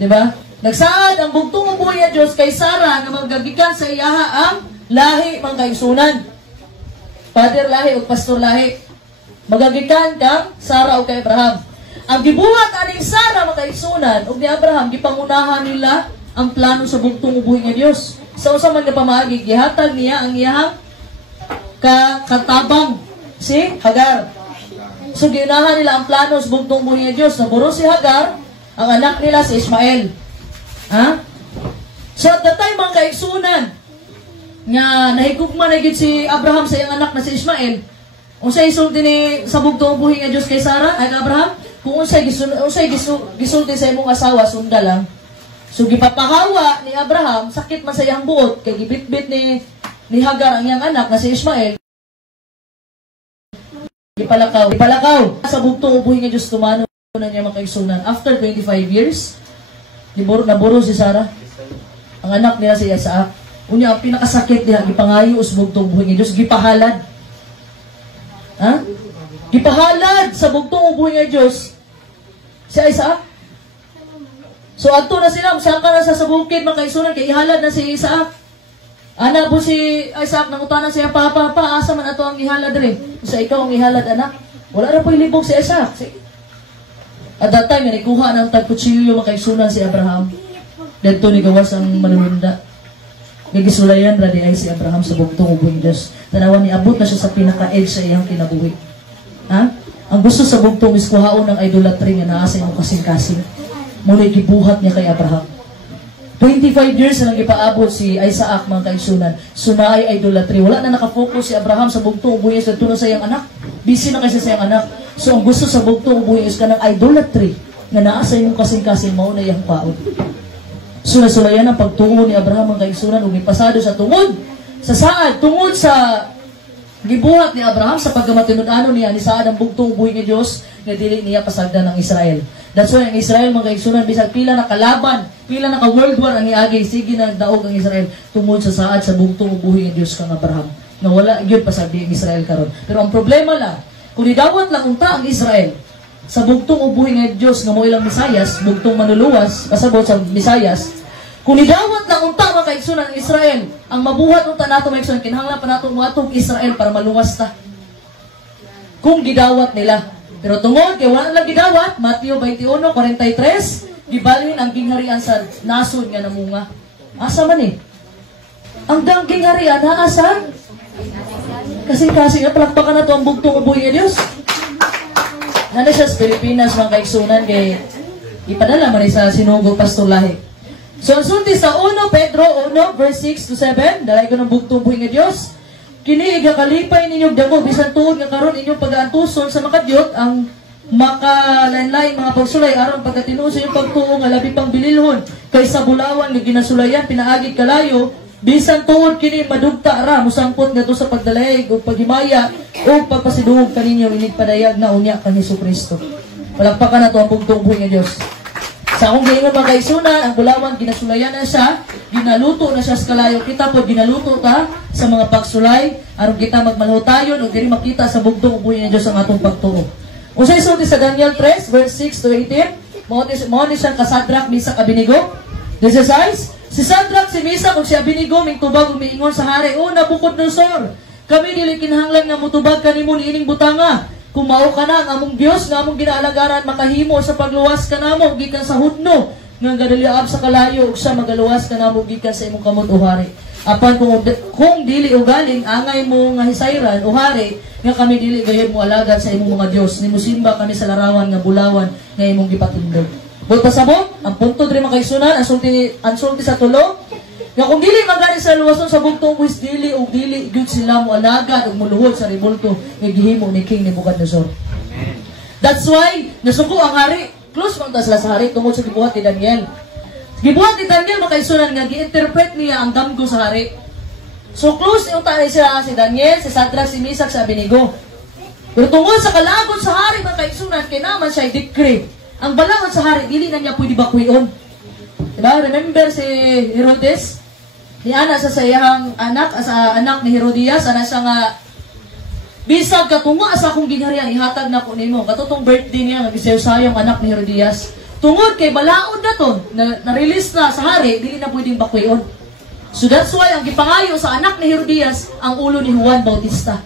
Diba? Nagsaad ang bugtong uboy nga Diyos kay Sarah na magagikan sa iyaha ang lahi mga kaigsunan. Father lahi o pastor lahi. Magagikan kang Sarah o kay Abraham. Ang gibuhat aning Sarah mga kaigsunan o ni Abraham, gipangunahan nila ang plano sa bugtong uboy nga Diyos. Sa usa man nga pamaagi, gihatag niya ang iyahang katabang si Hagar. So, giunahan nila ang plano sa bugtong buhay ng Diyos. Naburo si Hagar, ang anak nila si Ismael. Ha? So, at the time, mga kaigsunan, nga nahigugma na gid si Abraham sa iyang anak na si Ismael, unsay isulti ni sa bugtong buhay ng Diyos kay Sarah, ay Abraham, kung unsay gisulti sa imong asawa, sunda lang. So, gipapahawa ni Abraham, sakit man sa iyang buot, kay gibitbit ni Hagar ang iyang anak na si Ismael, Ipalakaw sa bugtong ubuhin nga Diyos tumano. na niya makaigsunan. After 25 years, naburo si Sarah. Ang anak niya si Isaac. Unya, ang pinakasakit niya, gipangayo usbog tong buhay nga Diyos, gipahalad. Ha? Gipahalad sa bugtong buhay nga Diyos si Isaac. So, adto na sila, saan ka na sa bukid, makaigsunan, kaya ihalad na si Isaac. Anak po si Isaac, nangutanan siya, Papa, asa man ato ang ihalad rin. Sa ikaw ang ihalad, anak. Wala na po ilibog si Isaac. At that time, nikuha ng tagkutsilyo makaigsunan si Abraham. Dito ni gawas ang manununda. Gigisulayan radi ay si Abraham sa bugtong ubong Diyos. Tanawan ni abot na siya sa pinaka-edge sa iyang kinabuhi. Ha? Ang gusto sa bugtong is kuhaon ng idolatry nga naa sa iyong kasing-kasing. Muna gibuhat niya kay Abraham. 25 years na lang ipaabot si Isaac mga kaigsunan. Sunaay idolatry. Wala na nakafocus si Abraham sa bugtong ubong Diyos dito sa iyang anak. Busy na kasi sa iyang anak. So ang gusto sa bugtong ubong Diyos ka ng idolatry nga naa sa iyong kasing-kasing mao na iyang paod. Sulasulayan ang pagtungo ni Abraham ang kaigsunan ug ipasado sa tungod sa saad, tungod sa gibuhat ni Abraham sa pagkamatinud-ano niya ni saad ang bugtong buhi ni Dios nga dili niya pasagdan ng Israel. That's why ang Israel mga kaigsunan bisag pila na kalaban, pila na ka world war ang iagi, sige na daog ang Israel tungod sa saad sa bugtong buhi ni Dios kang Abraham. Nga wala gyud pasagdi ang Israel karon. Pero ang problema lang, kung idawat lang unta ang Israel sa bugtong ubuhi nga Diyos nga mo ilang Misayas, bugtong manuluwas, kasabot sa Misayas, kung idawat na unta mga kaigsunan ng Israel, ang mabuhat unta nato mga kaigsunan, kinahanglan pa nato muatog Israel para maluwas ta. Kung gidawat nila. Pero tungod, kaya wala lang gidawat, Mateo 21:43, gibalin ang gingharian sa nasod nga namunga. Asa man eh? Ang dang gingharian, naasa? Kasi nga palakpakan na to ang bugtong ubuhi nga Diyos. Nana siya sa Pilipinas, mga kaigsunan, kay ipadala man sa sinugo pastolahe. So, ang sulti sa 1 Pedro 1, verse 6-7, dalay ko ng bugtong buhi nga Diyos, kini igakalipay ninyong damo, bisan tuod nga karon inyong pag-aantuson sa makadyot, ang makalanlay mga pagsulay, aron pagkatinuo sa inyong pagtuo nga labi pang bililhon, kaysa bulawan nga ginasulayan, pinaagid kalayo, bisan tuod kini madugta ra musangpot nga to sa pagdalayag o paghimaya o pagpasiduog kaninyo inig padayag na unya kang Hesukristo. Palakpakan na to ang bugtong buhi nga Diyos. Sa akong gayon mga kaigsunan, ang bulawan ginasulayan na siya, ginaluto na siya sa kalayo. Kita po ginaluto ta sa mga pagsulay aron kita magmanutayon o diri makita sa bugtong buhi nga Diyos ang atong pagtuo. Unsay sulti sa Daniel 3 verse 6-18, mao ni siyang kasadrak Misak Abednego. This is si Sadrak, si Misak, ug si Abednego mingtubag ug miingon sa hari, "O Nabucodonosor, kami dili kinahanglan nga mutubag kanimo niining butanga. Kung mao ka na ang among Dios nga among ginaalagaran makahimo sa pagluwas kanamo gikan sa hudno nga gadaliab sa kalayo ug sa magaluwas kanamo gikan sa imong kamot o hari. Apan kung dili ugaling angay mo nga hisayran o hari nga kami dili gayud mo alagad sa imong mga Dios, nimo simba kami sa larawan nga bulawan nga imong gipatindog." Buta sabot, ang punto diri makaigsunan, ang sulti sa tulo, nga kung dili magani sa luwason sa bugtong buhis, dili gyud sila mo alagad ug muluhod sa ribulto nga gihimo ni King Nebuchadnezzar. That's why nasuko ang hari, close man ta sila sa hari tungod sa gibuhat ni Daniel. Gibuhat ni Daniel makaigsunan nga gi-interpret niya ang damgo sa hari. So close yung tayo siya si Daniel, si Sadrak, si Misak, si Abednego. Pero tungod sa kalagot sa hari makaigsunan, kay naman siya i-decree. Ang balangon sa hari, dili na niya pwede bakwion. Diba? Remember si Herodes? Ni anak sa sayang anak, sa anak ni Herodias, anak siya nga, bisag katungo asa akong ginharian, ihatag na ko nimo. Katutong birthday niya, nag-isayo-sayong anak ni Herodias. Tungod kay balaod na to, na-release na sa hari, dili na pwedeng bakwion. So that's why, ang gipangayo sa anak ni Herodias, ang ulo ni Juan Bautista.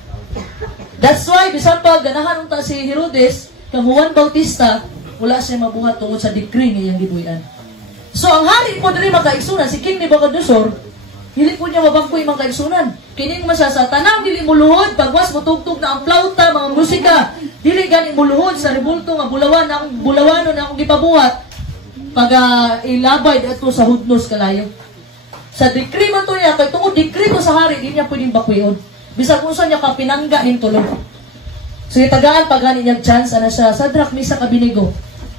That's why, bisan pag ganahan unta si Herodes, kang Juan Bautista, wala siya mabuhat tungod sa decree niyang gibuyan. So, ang hari po diri makaigsunan, si King Nebuchadnezzar, dili po niya mabangkoy makaigsunan. Kining masya sa tanang dili muluhod, pagwas mutugtog na ang flauta, mga musika, dili gani muluhod sa ribulto nga bulawanon na akong gipabuhat, pag ilabay dito sa hudnos kalayo. Sa decree man to niya, kay tungod decree to sa hari, di niya pwedeng bakwiyon. Bisag kung saan niya kapinangga ning tulog. So, itagaan pag gani niyang chance, ana siya, Sadrak, Misak, Abednego.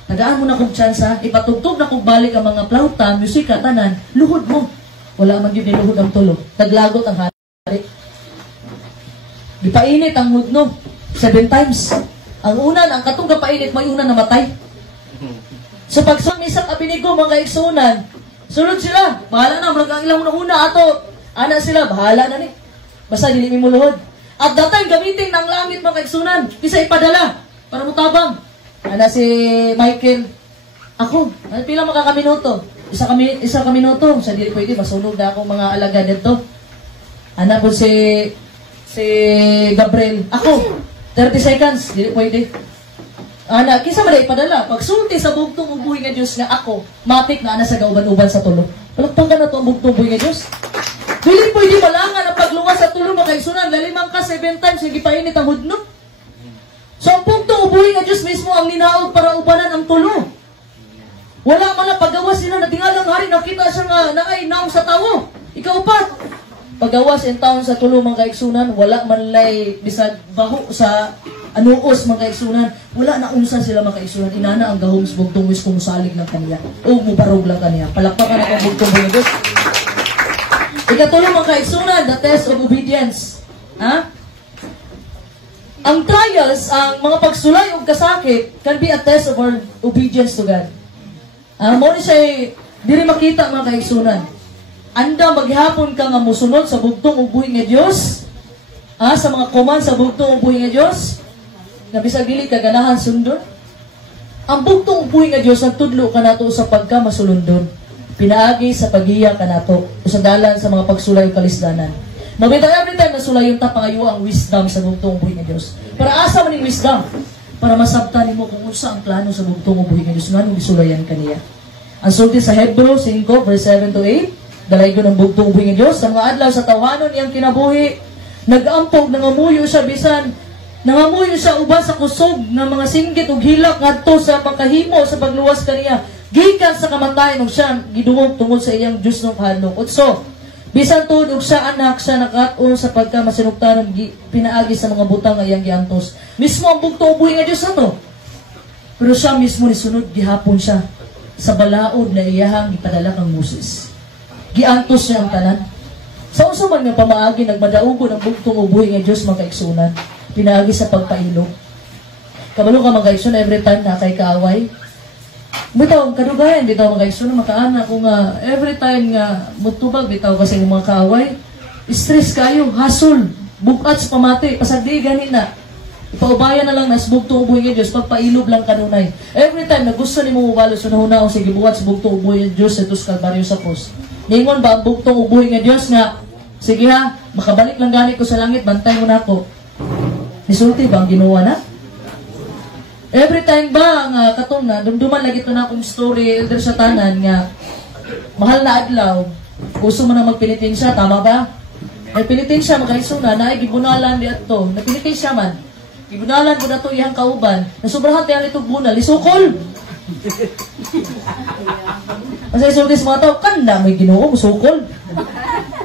Tagaan mo na kong chance, ha? Ipatugtog na kong balik ang mga flauta, musika, tanan, luhod mo. Wala man yun niluhod ang tulo. Taglagot ang hari. Gipainit ang hudno. 7 times. Ang una, ang katong kapainit, may una namatay. So pag sumisak Abinigo, mga kaigsunan, sulod sila. Bahala na, ang ilang una ato. Ana sila, bahala na ni. Basta dili mo luhod. At that time, gamitin ng langit, mga kaigsunan. Isa ipadala, para mutabang. Ana si Michael, ako, pila makakaminuto? Isa kaminuto. Sa dili pwede, masunog na akong mga alaga dito. Ana po si Gabriel, ako, 30 seconds, dili pwede. Ana, kisa man ipadala. Pag sulti sa bugtong ubuhi nga Diyos nga ako, matik na ana sa gauban-uban sa tulo. Palagpagan na to ang bugtong ubuhi nga Diyos. Dili pwede malangan ang pagluwas sa tulo, mga kaigsunan. Lalimang ka 7 times, yung gipainit ang hudno. So ang bugtong ubuhi nga Diyos mismo ang ninaog para ubanan ang tulo. Wala man na paggawas sila, natingalang hari, nakita siya nga naay-naw sa tawo. Ikaw pa. Paggawas in taon sa tulo, mga kaigsunan, wala man lay bisag baho sa anuos, mga kaigsunan. Wala na unsa sila, mga kaigsunan. Inana ang gahom sa bugtong wis kung salig lang kaniya. O mubarog lang kaniya. Palakpakan ako ang bugtong bunagos. Ikatulo, mga kaigsunan, the test of obedience. Ha? Ang trials, ang mga pagsulay o kasakit, can be a test of our obedience to God. Mo ni siya, diri makita, mga kaigsunan. Anda maghapon ka nga musunod sa bugtong ubuhi nga Diyos, sa mga command sa bugtong ubuhi nga Diyos, na bisag dili kaganahan sundon. Ang bugtong ubuhi nga Diyos nagtudlo ka nato sa pagka masulundon, pinaagi sa paghiya ka nato, usadalan sa mga pagsulay o kalisdanan. Mabitaw every time na sulayon ta pangayo ang wisdom sa bugtong ubuhi nga Diyos. Para asa man ning wisdom? Para masabtan nimo kung unsa ang plano sa bugtong ubuhi nga Diyos nganong gisulayan kaniya. Ang sulti sa Hebrews 5 verse 7 to 8. Dalaygo ng bugtong ubuhi nga Diyos, sa mga adlaw sa tawanon niyang kinabuhi, nag-ampog, nangamuyo siya bisan, nangamuyo siya uban sa kusog ng mga singgit ug hilak ngadto sa pagkahimo sa pagluwas kaniya, gikan sa kamatayon ug siya gidungog tungod sa iyang Diyos ng kahalok. Utso, bisan tuod ug siya anak, siya nakat-on sa pagka masinugtanon pinaagi sa mga butang nga iyang giantos. Mismo ang bugtong ubuhi nga Diyos ato. Pero siya mismo ni sunod gihapon siya sa balaod na iyahang gipadala kang Moses. Giantos niya ang tanan. Sa usa man nga pamaagi nagmadaugo ng bugtong ubuhi nga Dios, mga kaigsunan, pinaagi sa pagpailog. Kabalo ka, mga kaigsunan, every time na kay kaaway. Bitaw kadugayan bitaw, mga kaigsunan, makaana ko nga every time nga mutubag bitaw kasi ng mga kaaway, stress kayo, hasol, bukat sa pamati, pasagdi gani na. Ipaubayan na lang nas bugtong ubuhi nga Dios, pagpailog lang kanunay. Every time na gusto nimo mubalo sa nahunaon sige buhat sa bugtong ubuhi nga Dios sa tus Kalbaryo sa cross. Ningon ba ang bugtong ubuhi nga Diyos nga, sige ha, makabalik lang gani ko sa langit, bantay mo na ako. Nisulti ba ang ginawa na? Every time ba, nga katong na, dumduman lagi ito na akong story, elder sa tanan, nga, mahal na adlaw, gusto mo na magpinitin siya, tama ba? Ay pinitin siya, magkaisuna, na ay gibunalan di ato, napinitin siya man, gibunalan ko na ito iyang kauban, nasubrahan tayo ito bunal, isukol! Kasi isulti sa mga tao, kanda may ginoo, musukol.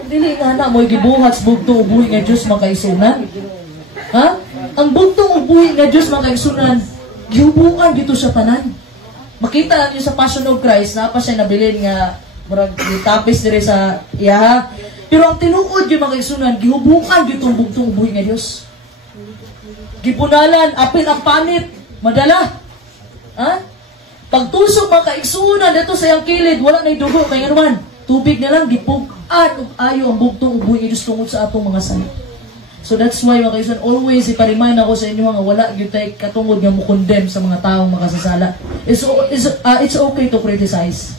Dili nga na, mo'y gibuhat sa bugtong ubuhi nga Diyos, mga kaisunan. Ha? Ang bugtong ubuhi nga Diyos, mga kaisunan, gihubukan dito sa tanan. Makita lang yun sa Passion of Christ, na pa siya nabilin nga, murag tapis dire sa iya. Pero ang tinuod yung mga kaisunan, gihubukan dito ang bugtong ubuhi nga Diyos. Gipunalan, apil ang panit, madala. Ha? Pagtusok mga kaigsunan dito sa iyang kilid, wala na'y dugo, kaya naman, tubig na lang, gipugan ug ayo ang bugtong ubuhi nga Diyos tungod sa atong mga sala. So that's why mga kaigsunan, always ipa-remind ako sa inyo nga wala gyud tay katungod nga mo-condemn sa mga taong makasasala. It's okay to criticize.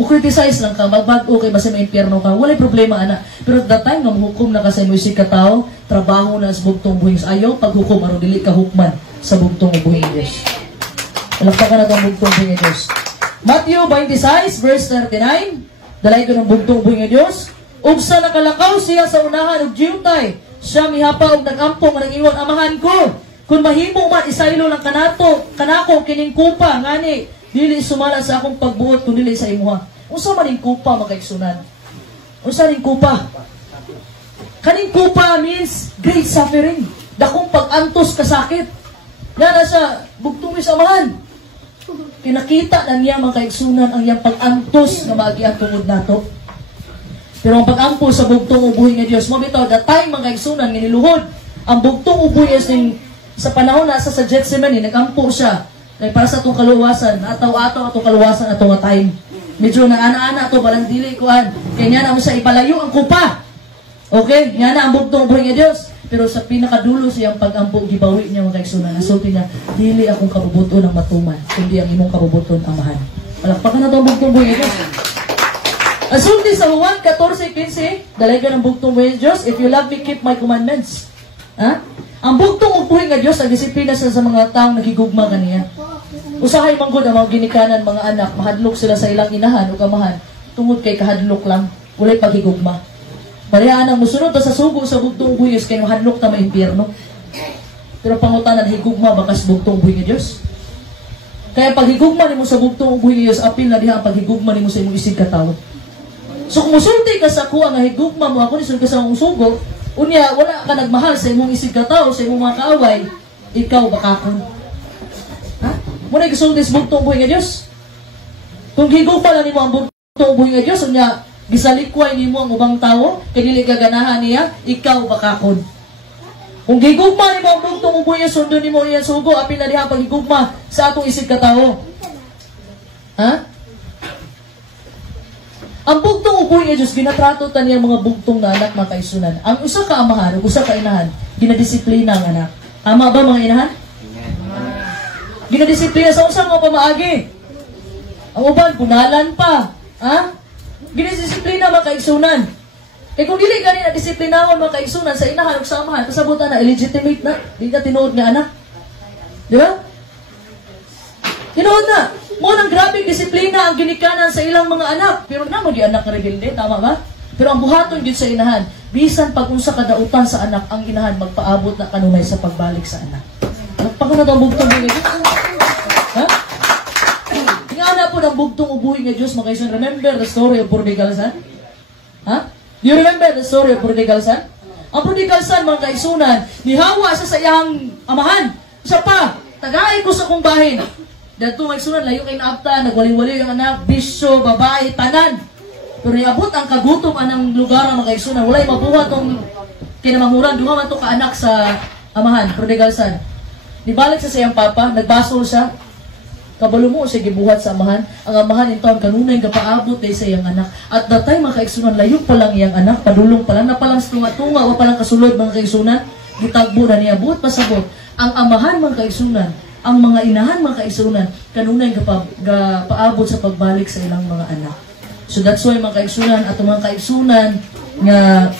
Mo-criticize lang ka, magbag-o kay basta may impyerno ka, walay problema ana. Pero at that time nga mahukom na ka sa imong ka tao, trabaho na sa bugtong ubuhi. Ayaw paghukom aron dili ka hukman sa bugtong ubuhi nga Diyos. Palakpakan na itong bugtong ubuhi nga Diyos. Matthew 26, verse 39. Dalay ko ng bugtong ubuhi nga Diyos. Ug sa nakalakaw siya sa unahan ug jiutay, siya mihapa og nag-ampong nga nag-ingon, amahan ko. Kung mahimo man isaylo lang kanako kining kupa ngani dili sumala sa akong pagbuot kun dili sa imuha. Unsa man ning kupa, mga kaigsunan? Unsa ning kupa? Kaning kupa means great suffering. Dakong pag-antos kasakit. Nga na sa bugtong isamahan. Kinakita na niya, mga kaigsunan, ang iyang pag-antos na maagian tungod nato. Pero ang pag-ampo sa bugtong ubuhi nga Diyos, mo bitaw, the time, mga kaigsunan, nga niluhod, ang bugtong ubuhi sa panahon na sa Gethsemane, nag-ampo siya. Kaya para sa itong kaluwasan, ataw-ataw atong kaluwasan atong nga time. Medyo na ana-ana to balang dili kuan. Kaya niya na sa ipalayo ang kupa. Okay? Niya na ang bugtong buhay nga Dios. Pero sa pinakadulo siyang pag-ampo gibawi niya mga kaigsunan. Nasulti niya, dili akong kabubuton ang matuman, kundi ang imong kabubuton amahan. Palakpakan na to ang bugtong buhay nga Dios. Nasulti sa Juan 14:15, dalay ka ng bugtong buhay nga Dios, if you love me, keep my commandments. Ha? Ang bugtong buhay nga Dios, ang disiplina sa mga taong nagigugma kaniya. Usahay manggod ang mga ginikanan, mga anak, mahadlok sila sa ilang inahan o kamahan, tungod kay kahadlok lang, walay paghigugma. Parehaan ang musunod sa sugo sa bugtong buyos kay mahadlok ta maimpyerno. Pero pangutanan higugma bakas bugtong buhi nga Dios. Kaya paghigugma nimo sa bugtong buhi nga Dios apil na diha ang paghigugma nimo sa imong isig ka tawo. So kung musulti ka sa kuha nga higugma mo ako nisud ka sa imong sugo, unya wala ka nagmahal sa imong isig ka tawo, sa imong mga kaaway, ikaw bakakon. Ha? Muna gisulti sa bugtong buhi nga Dios. Kung higugma lang nimo ang bugtong buhi nga Dios, unya gisalikway nimo ang ubang tawo, kay dili ka ganahan niya, ikaw bakakon. Kung gigugma nimo ang bugtong buhi, sundo nimo iya sugo, apil na diha paghigugma sa atong isig ka tawo. Ha? Ang bugtong buhi nga Dios ginatrato ta niya mga bugtong na anak mga kaisunan. Ang usa ka amahan ug usa ka inahan, ginadisiplina ang anak. Tama ba mga inahan? Ginadisiplina sa usa nga pamaagi. Ang uban punalan pa, ha? Ginadisiplina mga kaigsunan. Eh kung dili gani na disiplinahon mga kaigsunan sa inahan ug samahan, kasabutan na illegitimate na, di ka tinuod nga anak. Di ba? Tinuod na. Mo nang grabing disiplina ang ginikanan sa ilang mga anak, pero namo di anak nga rebelde, tama ba? Pero ang buhaton gyud sa inahan, bisan pag unsa kadautan sa anak, ang inahan magpaabot na kanunay sa pagbalik sa anak. Nagpakuna daw bugtong nga Dios. Ha? Tingala po ng bugtong ubuhi nga Diyos, mga kaison. Remember the story of prodigal son? Ha? Do you remember the story of prodigal son? Ang prodigal son, mga kaisunan, nihawa siya sa iyang amahan. Siya pa, tagaay ko sa kong bahin. Dito mga kaisunan, layo kay naapta, nagwali-wali yung anak, bisyo, babae, tanan. Pero iabot ang kagutom anang lugar mga kaisunan. Wala'y mabuhat tong kinamanguran. Duha man to ka anak sa amahan, prodigal son. Nibalik sa iyang papa, nagbasol siya. Kabalo mo siya gibuhat sa amahan. Ang amahan in taon kanunay kapaabot sa iyang anak. At that time mga kaigsunan, layo pa lang iyang anak, padulong pa lang, na palang tunga-tunga, o palang kasulod mga kaigsunan, gitagbo na niya, buhat pasabot. Ang amahan mga kaigsunan, ang mga inahan mga kaigsunan, kanunay kapaabot sa pagbalik sa ilang mga anak. So that's why mga kaigsunan, at mga kaigsunan nga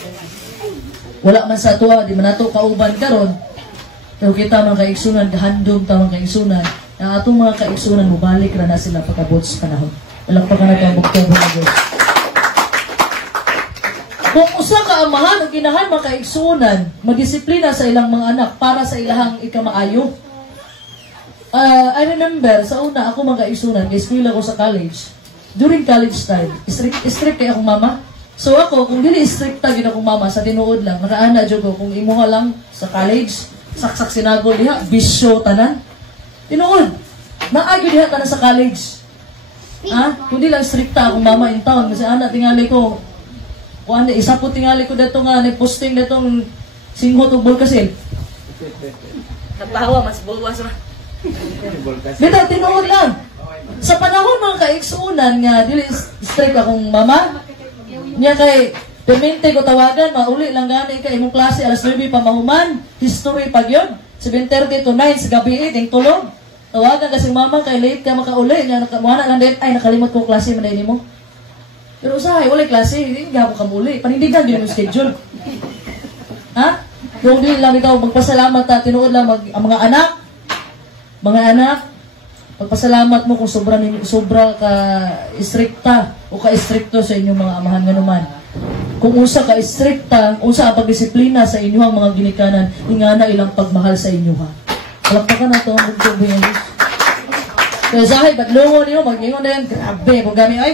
wala man sa tuwa, di man nato kauban karon, pero kita mga kaigsunan, gahandom ta mga kaigsunan, na atong mga kaigsunan, mubalik na na sila pagkabot sa panahon. Walang pa ka nagkabukto mga Diyos. Kung usa ka amahan o ginahan mga kaigsunan, madisiplina sa ilang mga anak para sa ilahang ikamaayo. I remember, sa una ako mga kaigsunan, kay-school ako sa college. During college time, strict kay akong mama. So ako, kung dili strict ta gid akong mama, sa tinuod lang, nakaana jud ko, kung imo lang sa college, saksak sinagol diha, bisyo tanan. Tinuod, naagyo diha tanan sa college. Ha? Kung di lang stricta akong mama in town, kasi anak tingali ko, kuan isa po tingali ko dito nga, posting datong singhot o bulkasil. Natawa, mas bulwas na. Dito, tinuod lang. Sa panahon mga kaigsunan nga, dili strict akong mama, niya kay, permente ko tawagan, mauli lang gani ka, imong klase, alas 9 pa mahuman, history pag yun, 7:30 to 9 sa gabi, ting tulog. Tawagan kasi mama, kay late ka makauli, niya nakamuana lang din, ay nakalimot ko klase, manay mo. Pero usahay, wala klase, hindi nga ako kamuli, panindigan din yung schedule. Ha? Kung di lang ikaw magpasalamat, tinuod lang ang mga anak, pagpasalamat mo kung sobra ka istrikta o ka istrikto sa inyong mga amahan nga naman. Kung usa ka istrikta, usa ang pagdisiplina sa inyong mga ginikanan, ingana ilang pagmahal sa inyo ha. Palakpakan na ito ang magtubo yung Diyos. Kaya sahay, badlungo niyo, mag-ingon na yan, grabe, kung gani ay.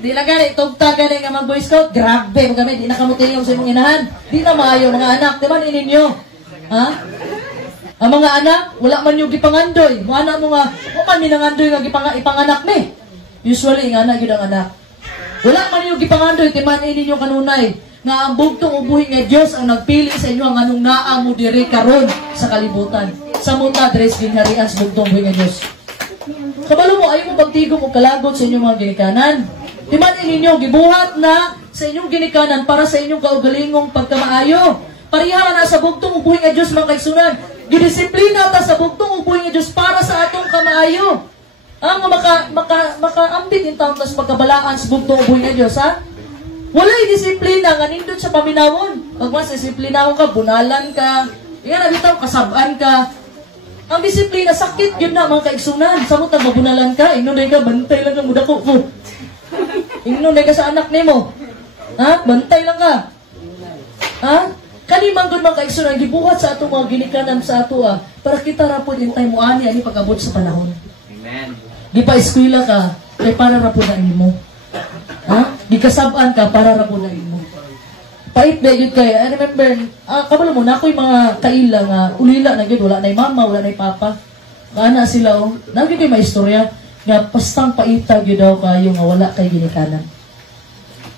Di lang gani, tugta gani nga mag-boy scout, grabe, kung gani, di na kamutiyong sa imong inahan, di na maayo mga anak, di ba ninyo? Ha? Ang mga anak, wala man yung gipangandoy. Mga anak mo nga, kung man minangandoy nga ipanganak ni. Usually, nga anak yun ang anak. Wala man yung gipangandoy, timan ninyo kanunay. nga ang bugtong ubuhi nga Dios ang nagpili sa inyo ang anong naa mo diri karon sa kalibutan. Sa muta dress ginharian sa bugtong ubuhi nga Dios. Kabalo mo ayo mo pagtigom og kalagot sa inyong mga ginikanan. Di man ninyo gibuhat na sa inyong ginikanan para sa inyong kaugalingong pagkamaayo. Pariha na sa bugtong ubuhi nga Dios mga kaigsunan. Gidisiplina ta sa bugtong ubuhi nga Dios para sa atong kamaayo. Ang makaambit in taon tas pagkabalaan sa bugtong ubuhi nga Dios ha. Walay disiplina nga nindot sa paminawon. Pag mas disiplinahon ka, bunalan ka, iyan na bitaw kasabaan ka. Ang disiplina sakit yun na mga kaigsunan. Samot na mabunalan ka, inunay ka, bantay lang ka mudako ko. Inunay ka sa anak nimo. Ha? Bantay lang ka. Ha? Kanimang doon mga kaigsunan, gibuhat sa atong mga ginikanan sa ato para kita rapod intay mo ani ani pag-abot sa panahon. Amen. Di pa eskwela ka, kay para rapod na mo. Ha? Di kasabaan ka, para rapod na mo. Pait na yun kaya. I remember, kabalo mo na ako'y mga kaila nga, ulila na yun, wala na mama, wala na papa. Kaana sila, naging kayo maistorya, nga pastang paitag yun daw kayo nga wala kay ginikanan.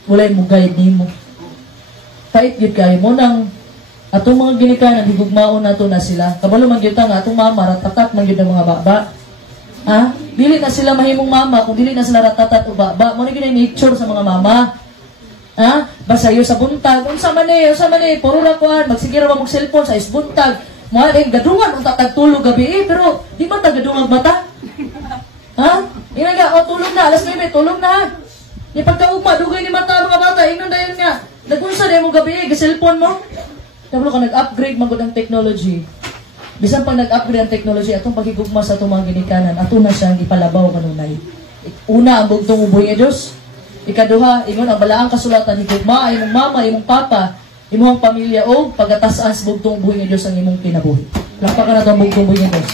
Wala mo guide ni mo. Pait yun kayo mo nang atong mga ginikanan, higugmaon na to na sila. Kabalo man yun nga, atong mama, ratatat man yun ng mga baba. Ha? Dili na sila mahimong mama, kung dili na sila ratatat o baba, mo na yun nature sa mga mama. Ha? Basta yun sa buntag. Unsa man puro ra kuan, magsigira ba mong cellphone sa isbuntag. Mga ring gadungan unta tagtulog gabi pero di man tagadungag mata. Ha? Inaga tulog na, alas 9 tulog na. Ni pagkaugma dugay ni mata mga bata, ingnon dayon nga. Nagunsa na mo gabi ga cellphone mo. Kablo ka nag-upgrade man gud ang technology. Bisan pag nag-upgrade ang technology atong pagigugma sa atong mga ginikanan, ato na siyang ipalabaw kanunay. Una ang bugtong uboy nga Dios. Ikaduha, ingon ang balaang kasulatan ni gugma, imong mama, imong papa, imong pamilya o pagataas bugtong buhi nga Dios ang imong kinabuhi. Lampakan na itong bugtong buhi nga Dios.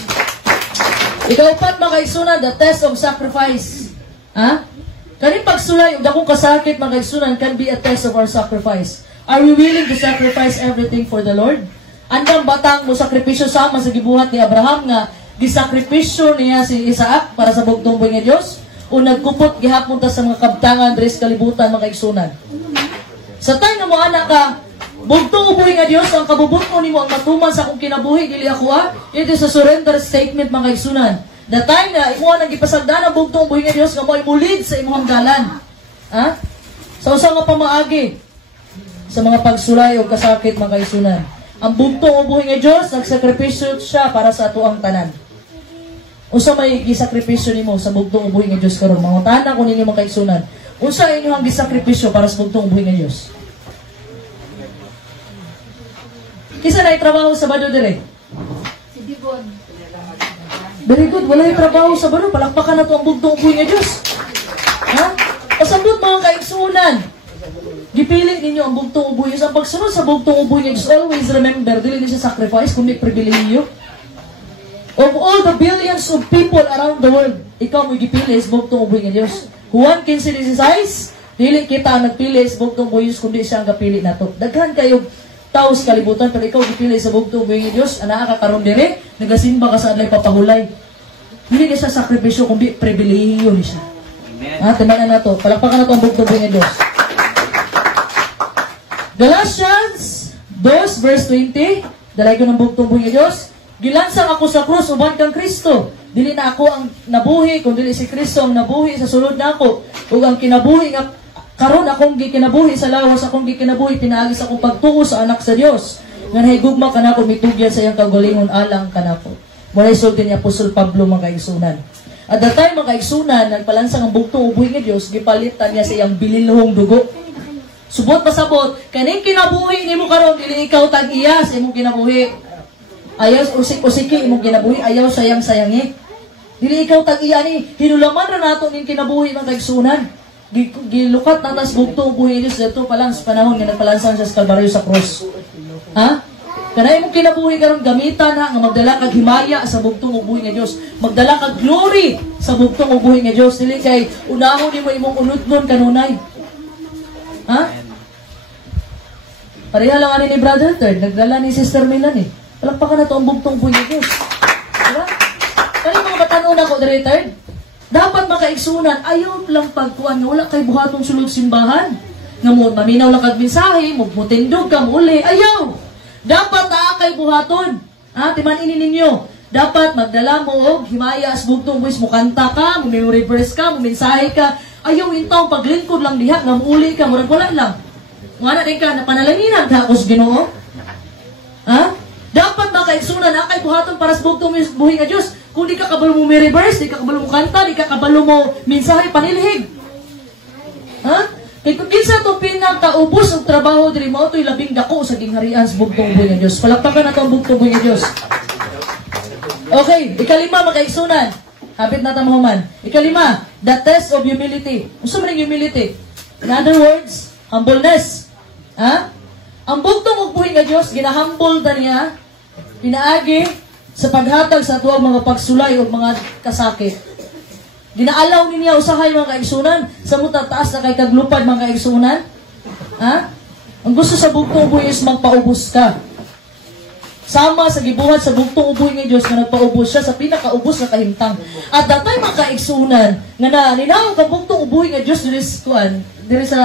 Ikaupat mga kaigsunan, the test of sacrifice. Ha? Kaning pagsulay, yung dakong kasakit mga kaigsunan can be a test of our sacrifice. Are we willing to sacrifice everything for the Lord? Andang batang mo sakripisyo sama sa gibuhat ni Abraham nga gisakripisyo niya si Isaac para sa bugtong buhi nga Dios? O nagkupot gihapon ta sa mga kabtangan dres kalibutan mga kaigsunan. Sa time na mo anak ka, bugtong ubuhi nga Dios ang kabubuton nimo ang matuman sa akong kinabuhi dili ako it is a surrender statement mga kaigsunan. The time na imo nang gipasagdan ang bugtong ubuhi nga Dios nga mo'y mulid sa imong hanggalan. Ha? Sa usa nga pamaagi sa mga pagsulay o kasakit mga kaigsunan. Ang bugtong ubuhi nga Dios nagsakripisyo siya para sa atuang tanan. Unsa may gisakripisyo nimo sa bugtong ubuhi nga Dios karon? Mangutana ko ninyo mga kaigsunan. Unsa inyo ang gisakripisyo para sa bugtong ubuhi nga Dios? Kisa na trabaho sa bado dire? Si Dibon. Very good, wala trabaho sa bado, palakpakan na to ang bugtong ubuhi nga Dios. Ha? Pasabot mga kaigsunan. Gipili ninyo ang bugtong ubuhi. Ang pagsunod sa bugtong ubuhi nga Dios, always remember, dili ni siya sacrifice kundi pribilehiyo. Of all the billions of people around the world, ikaw mo gipili sa bugtong ubuhi nga Dios. Juan 15:16, dili kita ang nagpili sa bugtong ubuhi Dios kundi siya ang gapili nato. Daghan kayo tao sa kalibutan pero ikaw gipili sa bugtong ubuhi nga Dios, ana ka karon dire, nagasimba ka sa adlay papahulay. Dili ni siya sakripisyo kundi pribilehiyo ni siya. Amen. Ha, timanan nato. Palakpakan nato ang bugtong ubuhi nga Dios. Galatians 2:20, dalay ko ng bugtong ubuhi nga Dios. Gilansang ako sa krus, uban kang Kristo. Dili na ako ang nabuhi, kung dili si Kristo ang nabuhi sa sulod na ako. Ug ang kinabuhi nga, karon akong gikinabuhi sa lawas, akong gikinabuhi, pinaagi sa akong pagtuo sa anak sa Dios. Nga nahigugma ka na ako, mitugyan sa iyang kagalingon, alang ka na ako. Mula isulti ni Apostol Pablo mga kaigsunan. At the time mga kaigsunan, nagpalansang ang bugtong ubuhi nga Dios, gipalitan niya sa iyang bilinlohong dugo. Subot pasabot, kaning kinabuhi nimo karon, dili ikaw tag-iya sa imong kinabuhi. Ayaw usik-usiki imong kinabuhi, ayaw sayang-sayangi. Dili ikaw tag-iya ni, hinulaman ra nato ning kinabuhi ng kaigsunan. Gilukat na tas bugtong ubuhi Dios dito pa lang sa panahon nga nagpalansang siya sa Kalbaryo sa cross. Ha? Kanay imong kinabuhi karon gamitan na nga magdala kag himaya sa bugtong ubuhi nga Dios. Magdala kag glory sa bugtong ubuhi nga Dios. Dili kay unahon nimo imong unudnon kanunay. Ha? Pareha lang ani ni Brother Third, nagdala ni Sister Milan eh. Palakpakan na ito ang bugtong buhay ni Diyos. Diba? Kaya mga batanon ako, Third, dapat makaigsunan, ayaw lang pagkuhan, wala kay buhatong sulod simbahan. nga mo maminaw lang kag mensahe, mutindog ka uli. Ayaw. Dapat kay buhaton. Timanin ninyo. Dapat magdala mo og himaya as bugtong buhis mo kanta ka, mo memory verse ka, mo mensahe ka. Ayaw intaw paglingkod lang diha nga uli ka, murag wala lang. Wala din ka na panalanginan ka kus Ginoo. Dapat makaigsunan kay buhaton para sa bugtong buhi nga Dios. Kung di ka kabalo mo reverse, di ka kabalo mo kanta, di ka kabalo mo mensahe panilhig. Kay kung kinsa to pinakaubos ang trabaho diri mo to'y labing dako sa gingharian sa bugtong buhi nga Dios. Palakpakan nato ang bugtong buhi nga Dios. Okay, ikalima makaigsunan. Hapit na ta mahuman. Ikalima, the test of humility. Unsa man ang humility? In other words, humbleness. Ang bugtong ug buhi nga Dios ginahumble ta niya pinaagi sa paghatag sa atuang mga pagsulay o mga kasakit. Dinaalaw niya usahay mga kaigsunan sa muta taas na kay kaglupad mga kaigsunan. Ang gusto sa bugtong uboy is magpaubos ka. Sama sa gibuhat sa bugtong uboy nga Dios nga nagpaubos siya sa pinakaubos na kahimtang. At datay mga kaigsunan nga ninaw ka bugtong uboy nga Dios diri sa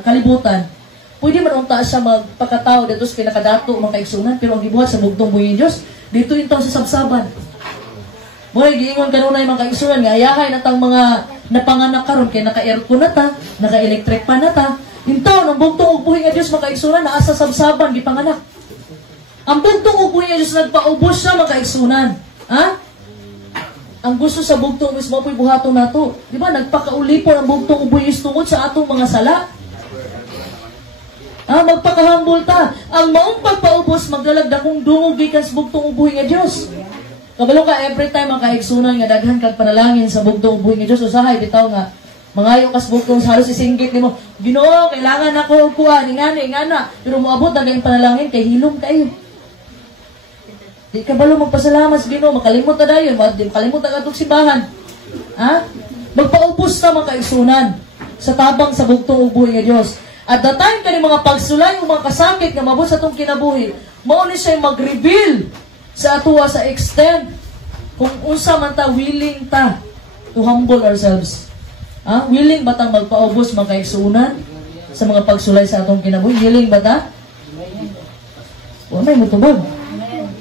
kalibutan. Pwede man unta siya magpakatao dito sa pinakadato mga kaigsunan, pero ang gibuhat sa bugtong uboy nga Dios dito ito sa sabsaban. Muna, giingon kanunay mga kaigsunan nga ayahay natang mga napanganak karon kay naka-aircon na ta, naka-electric pa na ta. Intaw, ang bugtong ubuhi nga Diyos mga kaigsunan naa sa sabsaban, gipanganak. Ang bugtong ubuhi nga Diyos nagpaubos siya mga kaigsunan. Ang gusto sa bugtong mismo po'y buhaton nato. Di ba, nagpakaulipon ang bugtong ubuhi tungod sa atong mga sala. Magpakahambol ta. Ang maong pagpaubos, magdalagda kong dungog gikan sa bugtong ubuhi nga Diyos. Kabalo ka every time ang kaigsunan nga daghan kag panalangin sa bugtong ubuhi nga Diyos. Usahay bitaw nga mangayo kas bugtong sa halos isinggit nimo. Ginoo, kailangan ako kuha ingana. Pero moabot na kayong panalangin kay hilom kayo. Di ka balo magpasalamat sa Ginoo, makalimot ta dayon, makalimot ta kadtong simbahan. Magpaubos ta mga kaigsunan sa tabang sa bugtong ubuhi nga Diyos. At the time kani mga pagsulay o mga kasakit nga mabot sa atong kinabuhi, mao ni siya mag-reveal sa atuwa sa extent kung unsa man ta willing ta to humble ourselves. Willing ba tang magpaubos mga kaigsunan sa mga pagsulay sa atong kinabuhi? Willing ba ta? Wa may mutubag.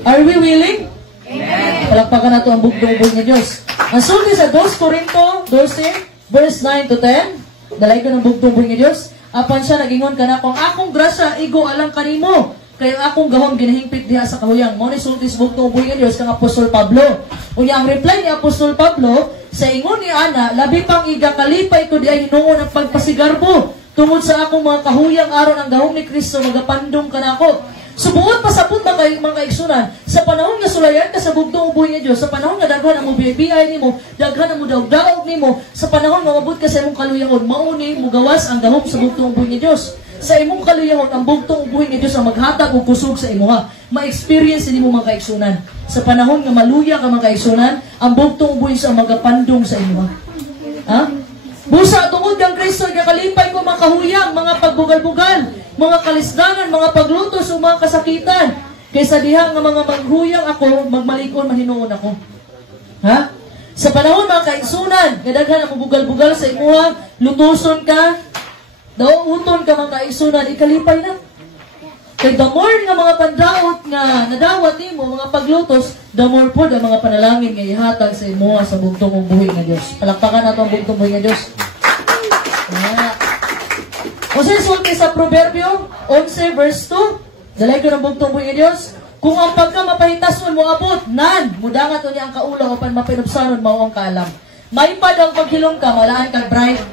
Are we willing? Amen. Palakpakan nato ang bugtong uboy nga Dios. Ang sulti sa 2 Corinto 12 verse 9 to 10, dalay ko ng bugtong uboy nga Dios. Apan siya nagingon kana kung akong grasya igo alang kanimo. Kaya akong gahom ginahingpit diha sa kahuyang. Mo ni sultis bugtong uboy nga Dios kang Apostol Pablo. Unya ang reply ni Apostol Pablo sa ingon ni ana, labi pang igakalipay ko diay hinuon ang pagpasigarbo tungod sa akong mga kahuyang aron ang gahom ni Kristo magapandong kanako. Subuot pasabot mga kaigsunan sa panahon nga sulayan ka sa bugtong uboy nga Dios, sa panahon nga daghan ang mobiyay nimo, daghan ang daog nimo, sa panahon nga mabot ka sa imong kaluyahon, mao ni mugawas ang gahom sa bugtong uboy nga Dios. Sa imong kaluyahon ang bugtong uboy nga Dios ang maghatag og kusog sa imuha. Ma-experience nimo mga kaigsunan. Sa panahon nga maluya ka mga kaigsunan, ang bugtong uboy sa magapandong sa imuha. Busa tungod kang Kristo kakalipay ko mga kahuyang, mga pagbugal-bugal, mga kalisdangan, mga paglutos o mga kasakitan. Kaysa diha nga mga maghuyang ako, magmalikon mahinuon ako. Sa panahon mga kaigsunan, kadaghan ang bugal-bugal sa imuha, lutuson ka, uton ka mga kaigsunan, ikalipay na. Kay the more nga mga pandaot nga nadawat nimo mga paglutos, the more po ang mga panalangin nga ihatag sa imo sa bugtong ubuhi nga Dios. Palakpakan nato ang bugtong ubuhi nga Dios. O sa sulti sa Proverbio 11 verse 2, dalay ko ng bugtong ubuhi nga Dios. Kung ang pagka mapahitason mo abot, mudangat o niya ang kaulaw apan mapinupsanon mao ang kaalam. May pad ang paghilom ka, malaan kag bright.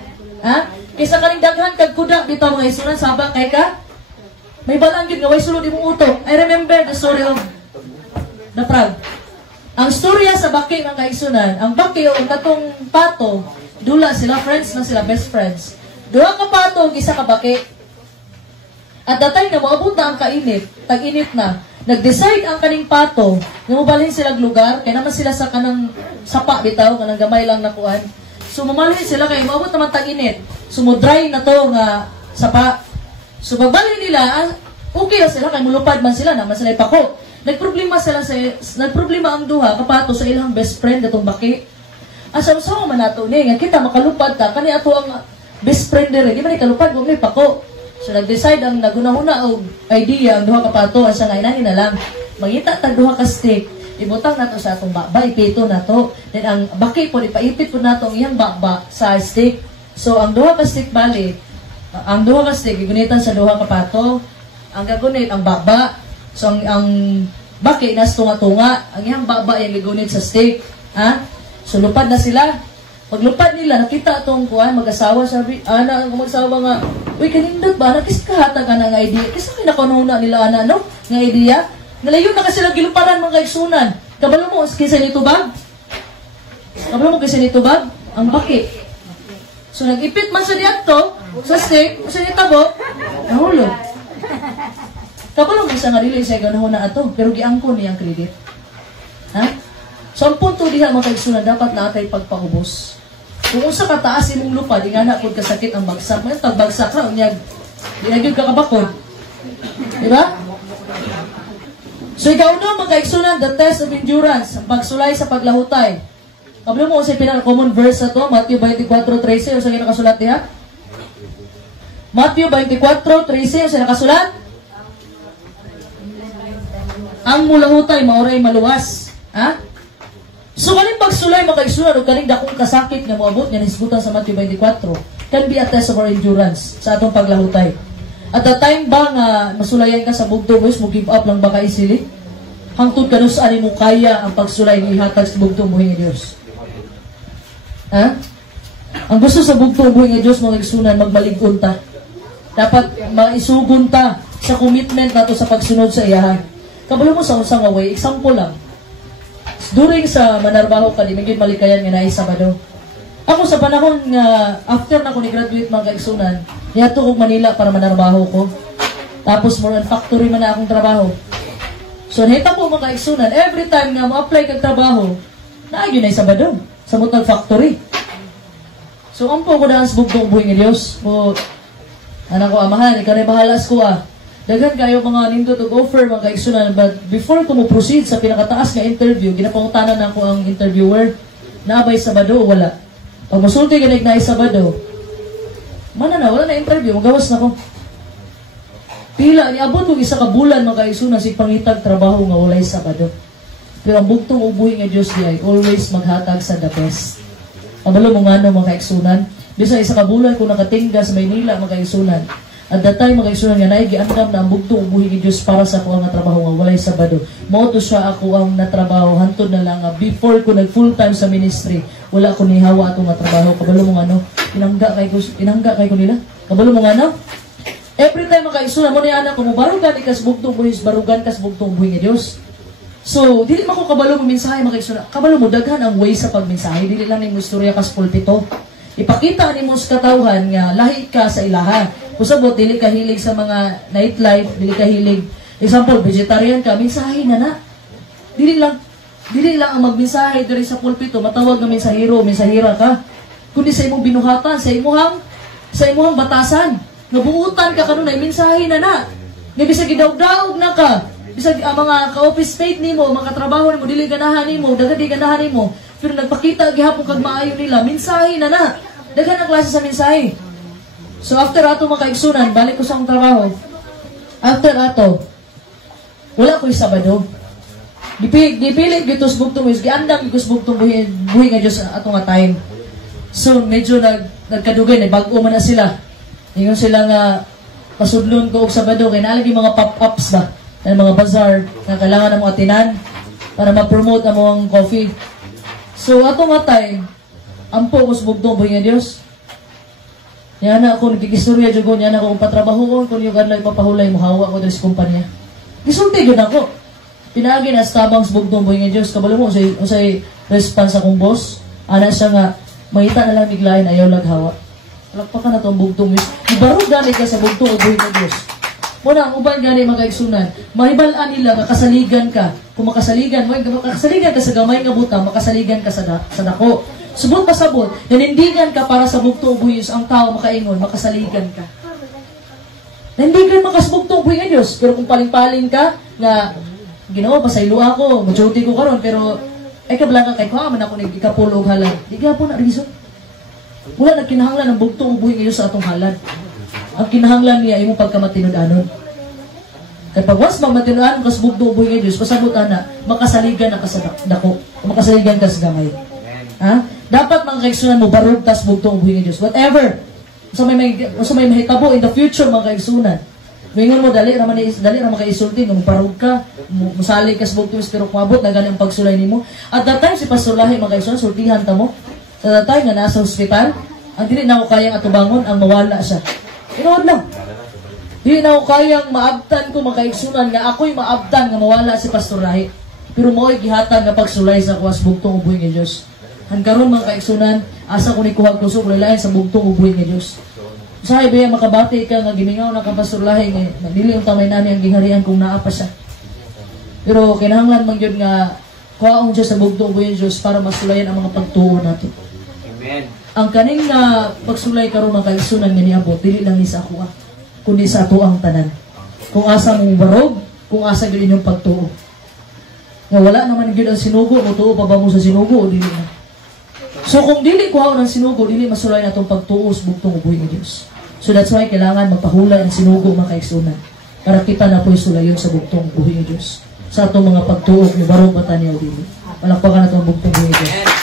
Kaysa kaning daghan kag kuda bitaw mga isunan sabang kay ka. May balanggit nga, way sulod imong utok. I remember the story of the frog. Ang storya sa baki ng kaigsunan, ang baki o ang katong pato, dula sila, friends na sila, best friends. Dua ka pato, isa ka baki. At that time na maabot na ang kainit, tag-init na, nag-decide ang kaning pato, na mabalhin sila lugar, kaya naman sila sa kanang sapa bitaw, kanang gamay lang nakuan. So mamalhin sila, kaya maabot naman tag-init. So mo-dry na to nga sapa. So pagbalik nila, okay na sila, kaya mulupad man sila, naman sila ipako. Nagproblema ang duha, kapato sa ilang best friend, itong baki. Asam-sama man nato ni, nga kita makalupad ta, kani ato ang best friend rin, di ba ni kalupad, kung may pako. So nag-decide ang nagunahuna og idea ang duha ka pato asa nga inani na lang. Mangita tag duha ka stick, ibutang nato sa atong baba, ipito nato. Then ang baki po ipaipit po nato ang iyang baba sa stick. So ang duha ka stick bali, ang duha ka stick gigunitan sa duha ka pato. Ang gagunit ang baba. So ang baki nas tunga-tunga, ang iyang baba yung gigunit sa stick. Ha? So lupad na sila. Paglupad nila, nakita itong kuhan, mag-asawa, sabi, ana, ang mag-asawa nga, uy, kanindot ba? Nakis kahatag ka na nga idea. Kasi kinakununa nila, ana, no? Nga idea. Nalayon na kasi lang giluparan mga kaigsunan. Kabalo mo, kisa nito ba? Kabalo mo kisa nito ba? Ang baki. So, nag-ipit man sa diyan sa stick, sa nitabo, nahulog. Kabalo mo isa nga rili, isa ganoon na ato, pero giangkon niyang credit. Ha? So, ang punto diha mga kaigsunan, dapat natay pagpaubos. Kung sa kataas imong lupa, di nga na kung kasakit ang bagsak. May tagbagsak na, unyag, di na yun kakabakod. Diba? So, ikaw na mga kaigsunan, the test of endurance, ang pagsulay sa paglahutay. Kablo mo sa pinaka-common verse na to, Matthew 24:13, o sa nakasulat diha? Matthew 24:13, o sa nakasulat? Ang mulahutay, mauray maluwas. Ha? So, kaning pagsulay, makaigsunan, o kaning dakong kasakit nga moabot nga nisgutan sa Matthew 24, can be a test of our endurance sa atong paglahutay. At the time ba nga masulayan ka sa bugtong, mo give up lang baka isili? Hangtod ka no saan mo kaya ang pagsulay ni hatag sa bugtong buhay nga Diyos. Ha? Ang gusto sa bugtong buhay nga Diyos, mga igsunan, magbalig-on ta. Dapat maisugon ta sa commitment nato sa pagsunod sa iyahan. Kabalo mo sa unsang way, example lang. During sa manarbaho ka, di magiging malikayan nga na Sabado. Ako sa panahon nga, after na ko ni-graduate mga kaigsunan, niyato ko Manila para manarbaho ko. Tapos more on factory man na akong trabaho. So, nahita ko mga kaigsunan, every time nga ma-apply kang trabaho, naagyo na Sabado, sa Mutal Factory. So, ampo ko dahil sa bugtong buhay ng Diyos. O, anak ko, amahan, ikaw na bahalas ko Dagan kayo mga nindot og offer mga kaigsunan, but before ko mo proceed sa pinakataas nga interview, ginapangutanan na ako ang interviewer, naabay Sabado o wala. Pag musulti ganig na Sabado, wala na interview, magawas na ko. Pila, niabot ko isa ka bulan mga kaigsunan, si pangitag trabaho nga walay Sabado. Pero ang bugtong ubuhi nga Diyos di ay always maghatag sa the best. Pabalo mo nga mga kaigsunan, bisa isa ka bulan kung nakatingga sa Maynila mga kaigsunan, at that time, mga igsunan nga, naigiandam na ang bugtong ubuhi ni Diyos para sa ako ang natrabaho nga walay Sabado. Mauto siya ako ang natrabaho, hantod na lang before ko nag full time sa ministry, wala ko nihawa atong natrabaho. Kabalo mo nga inangga kay ko nila. Kabalo mo nga every time mga igsunan, mo na anak ko, barugan ikas bugtong buhi, barugan kas bugtong buhi ni Diyos. So, dili mo ko kabalo mo mensahe mga igsunan. Kabalo mo, daghan ang way sa pagmensahe, dili lang yung istorya kas pulpito. Ipakita ni mo sa katawhan nga lahi ka sa ilaha. Kusabot, dili ka hilig sa mga nightlife, dili ka hilig. Example, vegetarian ka, mensahe na. Dili lang ang magmensahe diri sa pulpito, matawag nga mensahero, mensahera ka. Kundi sa imong binuhatan, sa imong batasan. Nabuutan ka kanunay, mensahe na. Nga bisag gidaw-daog na ka. Bisag ang mga ka-office mate nimo, mga trabaho nimo, dili ganahan nimo, daghan di ganahan nimo. Pero nagpakita gihapon kag maayo nila, mensahe na. Daghan ang klase sa mensahe. So after ato mga kaigsunan, balik ko sa akong trabaho. After ato, wala ko'y Sabado. Dipilit gitos bugtong buhis, giandang gitos bugtong buhi nga Diyos ato nga time. So medyo nagkadugay, bago man na sila. Ingon sila nga, pasudlon ko og Sabado, kaya nalagi mga pop-ups ba, na mga bazaar, na kailangan na mga tinan, para ma-promote ang mga coffee. So ato nga time, ampo ko sa bugtong buhi nga Diyos. Yan na ako, nagkikistorya dyan ko, yan na ako, kung patrabaho ko, kung yung ganlang ipapahulay mo, hawa ko dito sa kumpanya. Gisulti yun ako. Pinagi na sa tabang sa bugtong buhay nga Diyos, kabalo mo, usay response akong boss, ana siya nga, mahita na lang biglayin, ayaw naghawa. Palakpakan na itong bugtong Diyos. Ibarog gani ka sa bugtong buhay nga Diyos. Muna, ang uban gani mga kaigsunan, mahibalaan nila, makasaligan ka. Kung makasaligan ka sa gamay nga butang, makasaligan ka sa dako. Subot pasabot, nanindigan ka para sa bugtong buhis ang tao makaingon, makasaligan ka. Nanindigan makasbugtong buhi nga Diyos. Pero kung paling-paling ka, nga, ginawa, pasaylo ako, majuti ko karon pero, ay kablangan kay ko, man ako nag-ikapulog halad. Di ka po na reason. Wala nagkinahanglan ng bugtong buhi nga Diyos sa atong halad. Ang kinahanglan niya imo pagkamatinud-anon. Kaya pag was magmatinud-anon kas bugdo uboy nga Dios, pasabot ana makasaligan na ka sa dako, makasaligan ka sa gamay. Ha? Dapat mga kaigsunan mo barog tas bugdo uboy nga Dios. Whatever. So may mahitabo in the future mga kaigsunan. Mingon mo dali ra man kay isulti nung barog ka, musali ka sa bugdo pero kuabot na ganang pagsulay nimo. At that time si Pastor Lahi mga kaigsunan sultihan ta mo. Sa that time nga nasa ospital, ang dili na ko kayang atubangon ang mawala siya. Inood lang. Di na ako kayang maabtan ko makaigsunan nga ako'y maabtan nga mawala si Pastor Lahi. Pero mo'y gihatag nga pagsulay sa kuwas bugtong uboy nga Diyos. Hangkaron mga kaigsunan, asa ko ni kuhag kusog lain sa bugtong uboy nga Diyos. Usahay ba makabati ka nga gimingaw na ka Pastor Lahi nga dili ang tamay nani ang giharian kung naa pa siya. Pero kinahanglan man gyud nga kuhaon siya sa bugtong uboy nga Diyos para masulayan ang mga pagtuo natin. Amen. Ang kaning nga pagsulay karon mga kaigsunan nga niabot dili lang ni sa ako kundi sa ato ang tanan. Kung asa mong barog, kung asa gyud inyong pagtuo. Nga wala naman gyud ang sinugo, mutuo pa ba mo sa sinugo o dili na? So kung dili kuhaon ang sinugo, dili masulay natong pagtuo sa bugtong uboy nga Dios. So that's why kailangan mapahulay ang sinugo mga kaigsunan para kita na po'y sulayon sa bugtong uboy nga Dios. Sa atong mga pagtuo ni barog bata niya o dili. Palakpakan nato ang bugtong uboy nga Dios.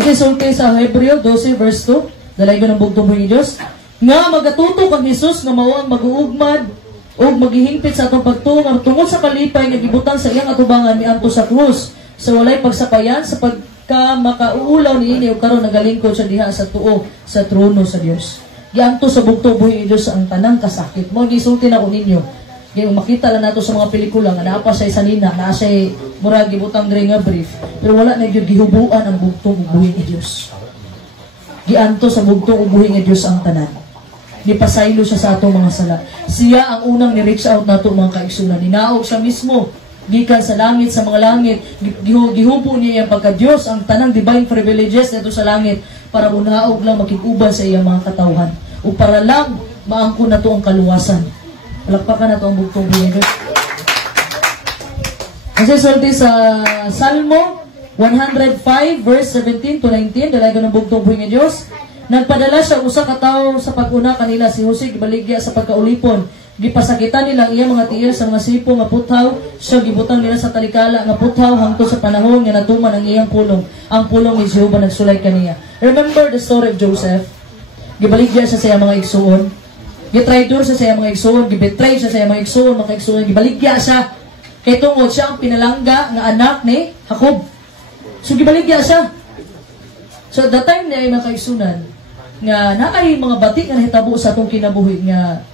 Okay, so sa Hebreo 12 verse 2, dalay ko ng bugtong uboy nga Dios. Nga magatuto kang Jesus nga mao ang mag-uugmad o maghihingpit sa atong pagtuo nga tungod sa kalipay nga gibutang sa iyang atubangan miadto sa krus sa walay pagsapayan sa pagka makauulaw niini ug karon nagalingkod siya diha sa tuo sa trono sa Dios. Giadto sa bugtong buhi ni Dios ang tanang kasakit. Mo gisulti na ko ninyo. Kaya makita lang nato sa mga pelikula nga naa pa siya sanina, naa siya murag gibutang diri nga brief, pero wala na gyud gihubuan ang bugtong buhi ni Dios. Giadto sa bugtong buhi ni Dios ang tanan. Nipasaylo siya sa atong mga sala. Siya ang unang ni-reach out nato mga kaigsunan. Ninaog siya mismo gikan sa langit, sa mga langit. Gihubo niya ang pagka-Diyos, ang tanang divine privileges nito sa langit para unaog lang makikuban sa iyang mga katawhan. O para lang maangkon nato ang kaluwasan. Palakpakan nato ang bugtong buhay Diyos. Kasi sulti sa Salmo 105 verse 17 to 19, dalay ko ng bugtong buhay ng Diyos. Nagpadala siya usa ka tawo sa pag-una kanila si Jose gibaligya sa pagkaulipon. Gipasakitan nila iya mga tiil sa mga sipo nga puthaw, siya gibutang nila sa talikala nga puthaw hangtod sa panahon nga natuman ang iyang pulong. Ang pulong ni Jehova nagsulay kaniya. Remember the story of Joseph? Gibaligya siya sa iyang mga igsuon. Gitraitor siya sa iyang mga igsuon, gibetray siya sa iyang mga igsuon, mga igsuon, gibaligya siya. Kay tungod siya ang pinalangga nga anak ni Jacob. So gibaligya siya. So at the time na ay mga kaigsunan, nga naay mga bati nga nahitabo sa atong kinabuhi nga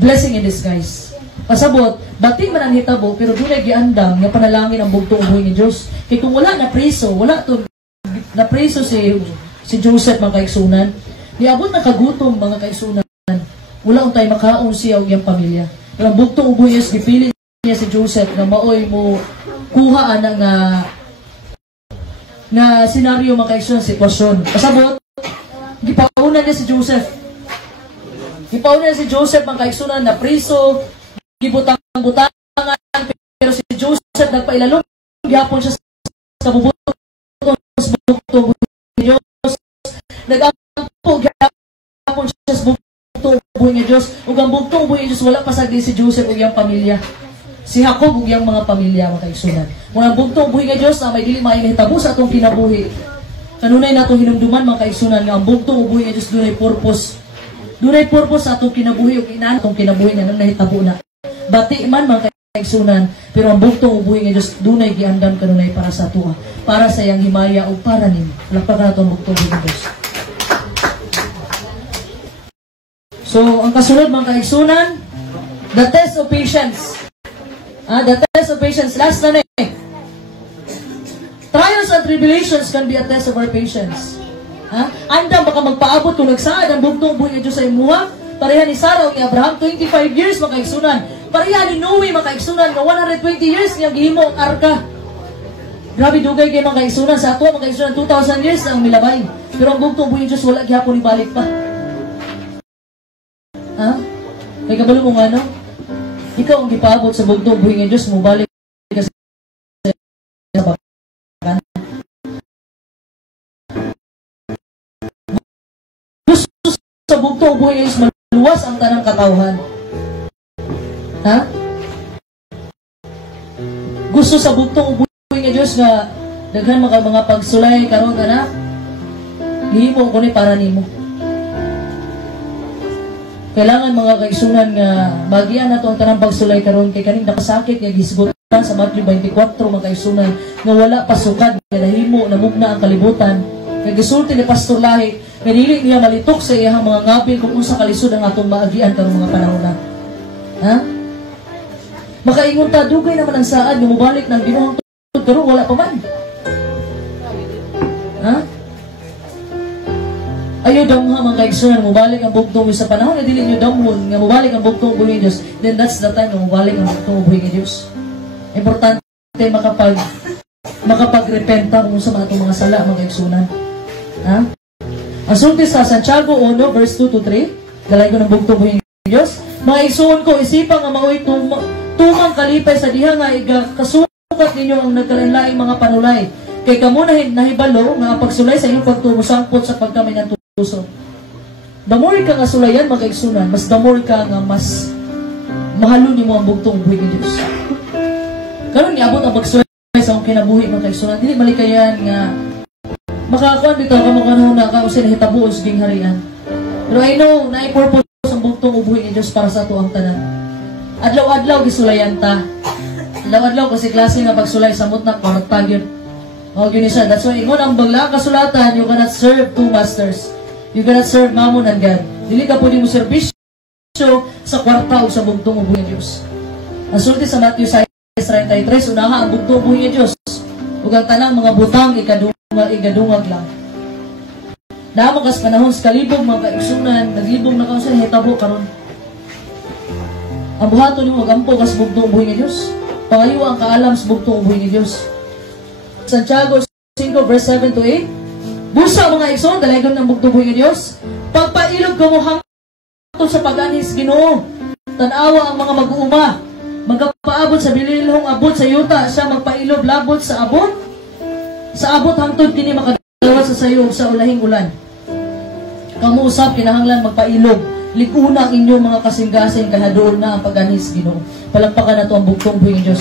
blessing in disguise. Pasabot, bati man ang hitabo pero dunay giandam nga panalangin ang bugtong uboy ni Dios. Kay kung wala na preso, wala to na preso si Joseph mga kaigsunan. Niabot na kagutom mga kaigsunan. Wala untay makaon siya ug iyang pamilya. Pero ang bugtong uboy is gipili niya si Joseph nga maoy mo kuha ana nga senaryo mga kaigsunan, sitwasyon. Pasabot gipauna niya si Joseph. Gipauna niya si Joseph mga kaigsunan na priso, gibutang-butangan, pero si Joseph nagpailalong, gihapon siya sa bubutong sa bugtong buhay Diyos. Nag-ampo, gihapon siya sa bugtong buhay Diyos. Ug ang bugtong buhay Diyos, wala pasagdi si Joseph ug iyang pamilya. Si Jacob ug iyang mga pamilya mga kaigsunan. Kung ang bugtong buhay Diyos na may dili mahitabo sa atong kinabuhi, kanunay nato hinumduman mga kaigsunan nga ang bugtong uboy nga Diyos dunay purpose. Dunay purpose sa atong kinabuhi ug inaan atong kinabuhi nga nang nahitabo na. Bati man mga kaigsunan, pero ang bugtong uboy nga Diyos dunay giandam kanunay para sa atoa, para sa iyang himaya ug para nimo. Palakpakan nato ang bugtong uboy nga Diyos. So, ang kasunod mga kaigsunan, the test of patience. The test of patience. Last na eh. Trials and tribulations can be a test of our patience. Andam baka magpaabot kung nagsaad ang bugtong buhay ng Diyos sa imuha. Pareha ni Sarah o ni Abraham, 25 years mga kaigsunan. Pareha ni Noe mga kaigsunan, nga 120 years niya gihimo ang arka. Grabe dugay kay mga kaigsunan. Sa ato mga kaigsunan, 2,000 years ang milabay. Pero ang bugtong buhay ng Diyos wala gihapon ibalik pa. May kabalo mo nga no? Ikaw ang gipaabot sa bugtong buhay ng Diyos, mo balik sa bugtong buhi nga Diyos maluwas ang tanang katawhan. Ha? Gusto sa bugtong buhi nga Diyos nga daghan mga pagsulay karon ana lihimo ko ni para nimo. Kailangan mga kaigsunan nga bagian nato ang tanang pagsulay karon kay kaning nakasakit nga gisgutan sa Matthew 24 mga kaigsunan nga wala pasukad nga nahimo namugna ang kalibutan. Kay gisulti ni Pastor Lahi nga dili niya malitok sa iyang mga ngabil kung unsa kalisod ang atong maagian karong mga panahon na. Ha? Makaingon ta dugay naman ang saad nga mobalik ng Ginoo karon wala pa man. Ha? Ayaw daw nga mga kaigsunan, mubalik ang bugtong sa panahon na dili nyo damon, nga mubalik ang bugtong buhay ng Diyos, then that's the time na mubalik ang bugtong buhay ng Diyos. Importante makapagrepenta kung sa mga sala, mga kaigsunan. Ha? Ang sulti sa Santiago 1, verse 2 to 3, galay ko ng bugtong buhay ng Diyos, mga kaigsunan ko, isipang nga mao'y tumang kalipay sa diha nga kasukat ninyo ang nagkalain-laing mga panulay. Kay kamo nahibalo nga pagsulay sa inyong pagtumusangpot sa pagkamay ng tuso. Damor ka nga sulayan, mga kaigsunan, mas damor ka nga mas mahalo nimo ang bugtong buhay ng Diyos. Karon niabot ang pagsulay sa akong kinabuhi, mga kaigsunan, dili malikayan nga makakuan bitaw ka makanahon na ka usin hitabuon sa gingharian. Pero I know na i-purpose ang bugtong buhay ng Diyos para sa ato ang tanan. Adlaw-adlaw gisulayan ta. Adlaw-adlaw kasi klase nga pagsulay sa mutnak kwarta gyud. O yun isa. That's why, ingon ang bagla kasulatan, you cannot serve two masters. You cannot serve Mammon and God. Dili ka pwede mo serbisyo sa kwarta o sa bugtong buhay ng Diyos. Ang sulti sa Matthew 6:33, unaha ang bugtong buhay ng Diyos. Ug ang tanang mga butang igadungag lang. Naamo kas panahon sa kalibog mga kaigsunan, naglibog na kausa hitabo karon. Ang buhaton nimo magampo kas bugtong buhay ng Diyos. Pangayo ang kaalam sa bugtong buhay ng Diyos. Santiago 5 verse 7 to 8. Busa mga igsoon, dalagon ng bugtong buhay ng Diyos. Pagpailog ko mo hangtod sa pag-anis Ginoo. Tanawa ang mga mag-uuma. Magpaabot sa bililhong abot sa yuta, siya magpailog labot sa abot. Sa abot hangtod kini makadawat sa sayo sa ulahing ulan. Kamu usab kinahanglan magpailog. Liguna ang inyong mga kasing-gasing kanadoon na ang pag-anis Ginoo. Palagpakan nato ang bugtong buhay ng Diyos.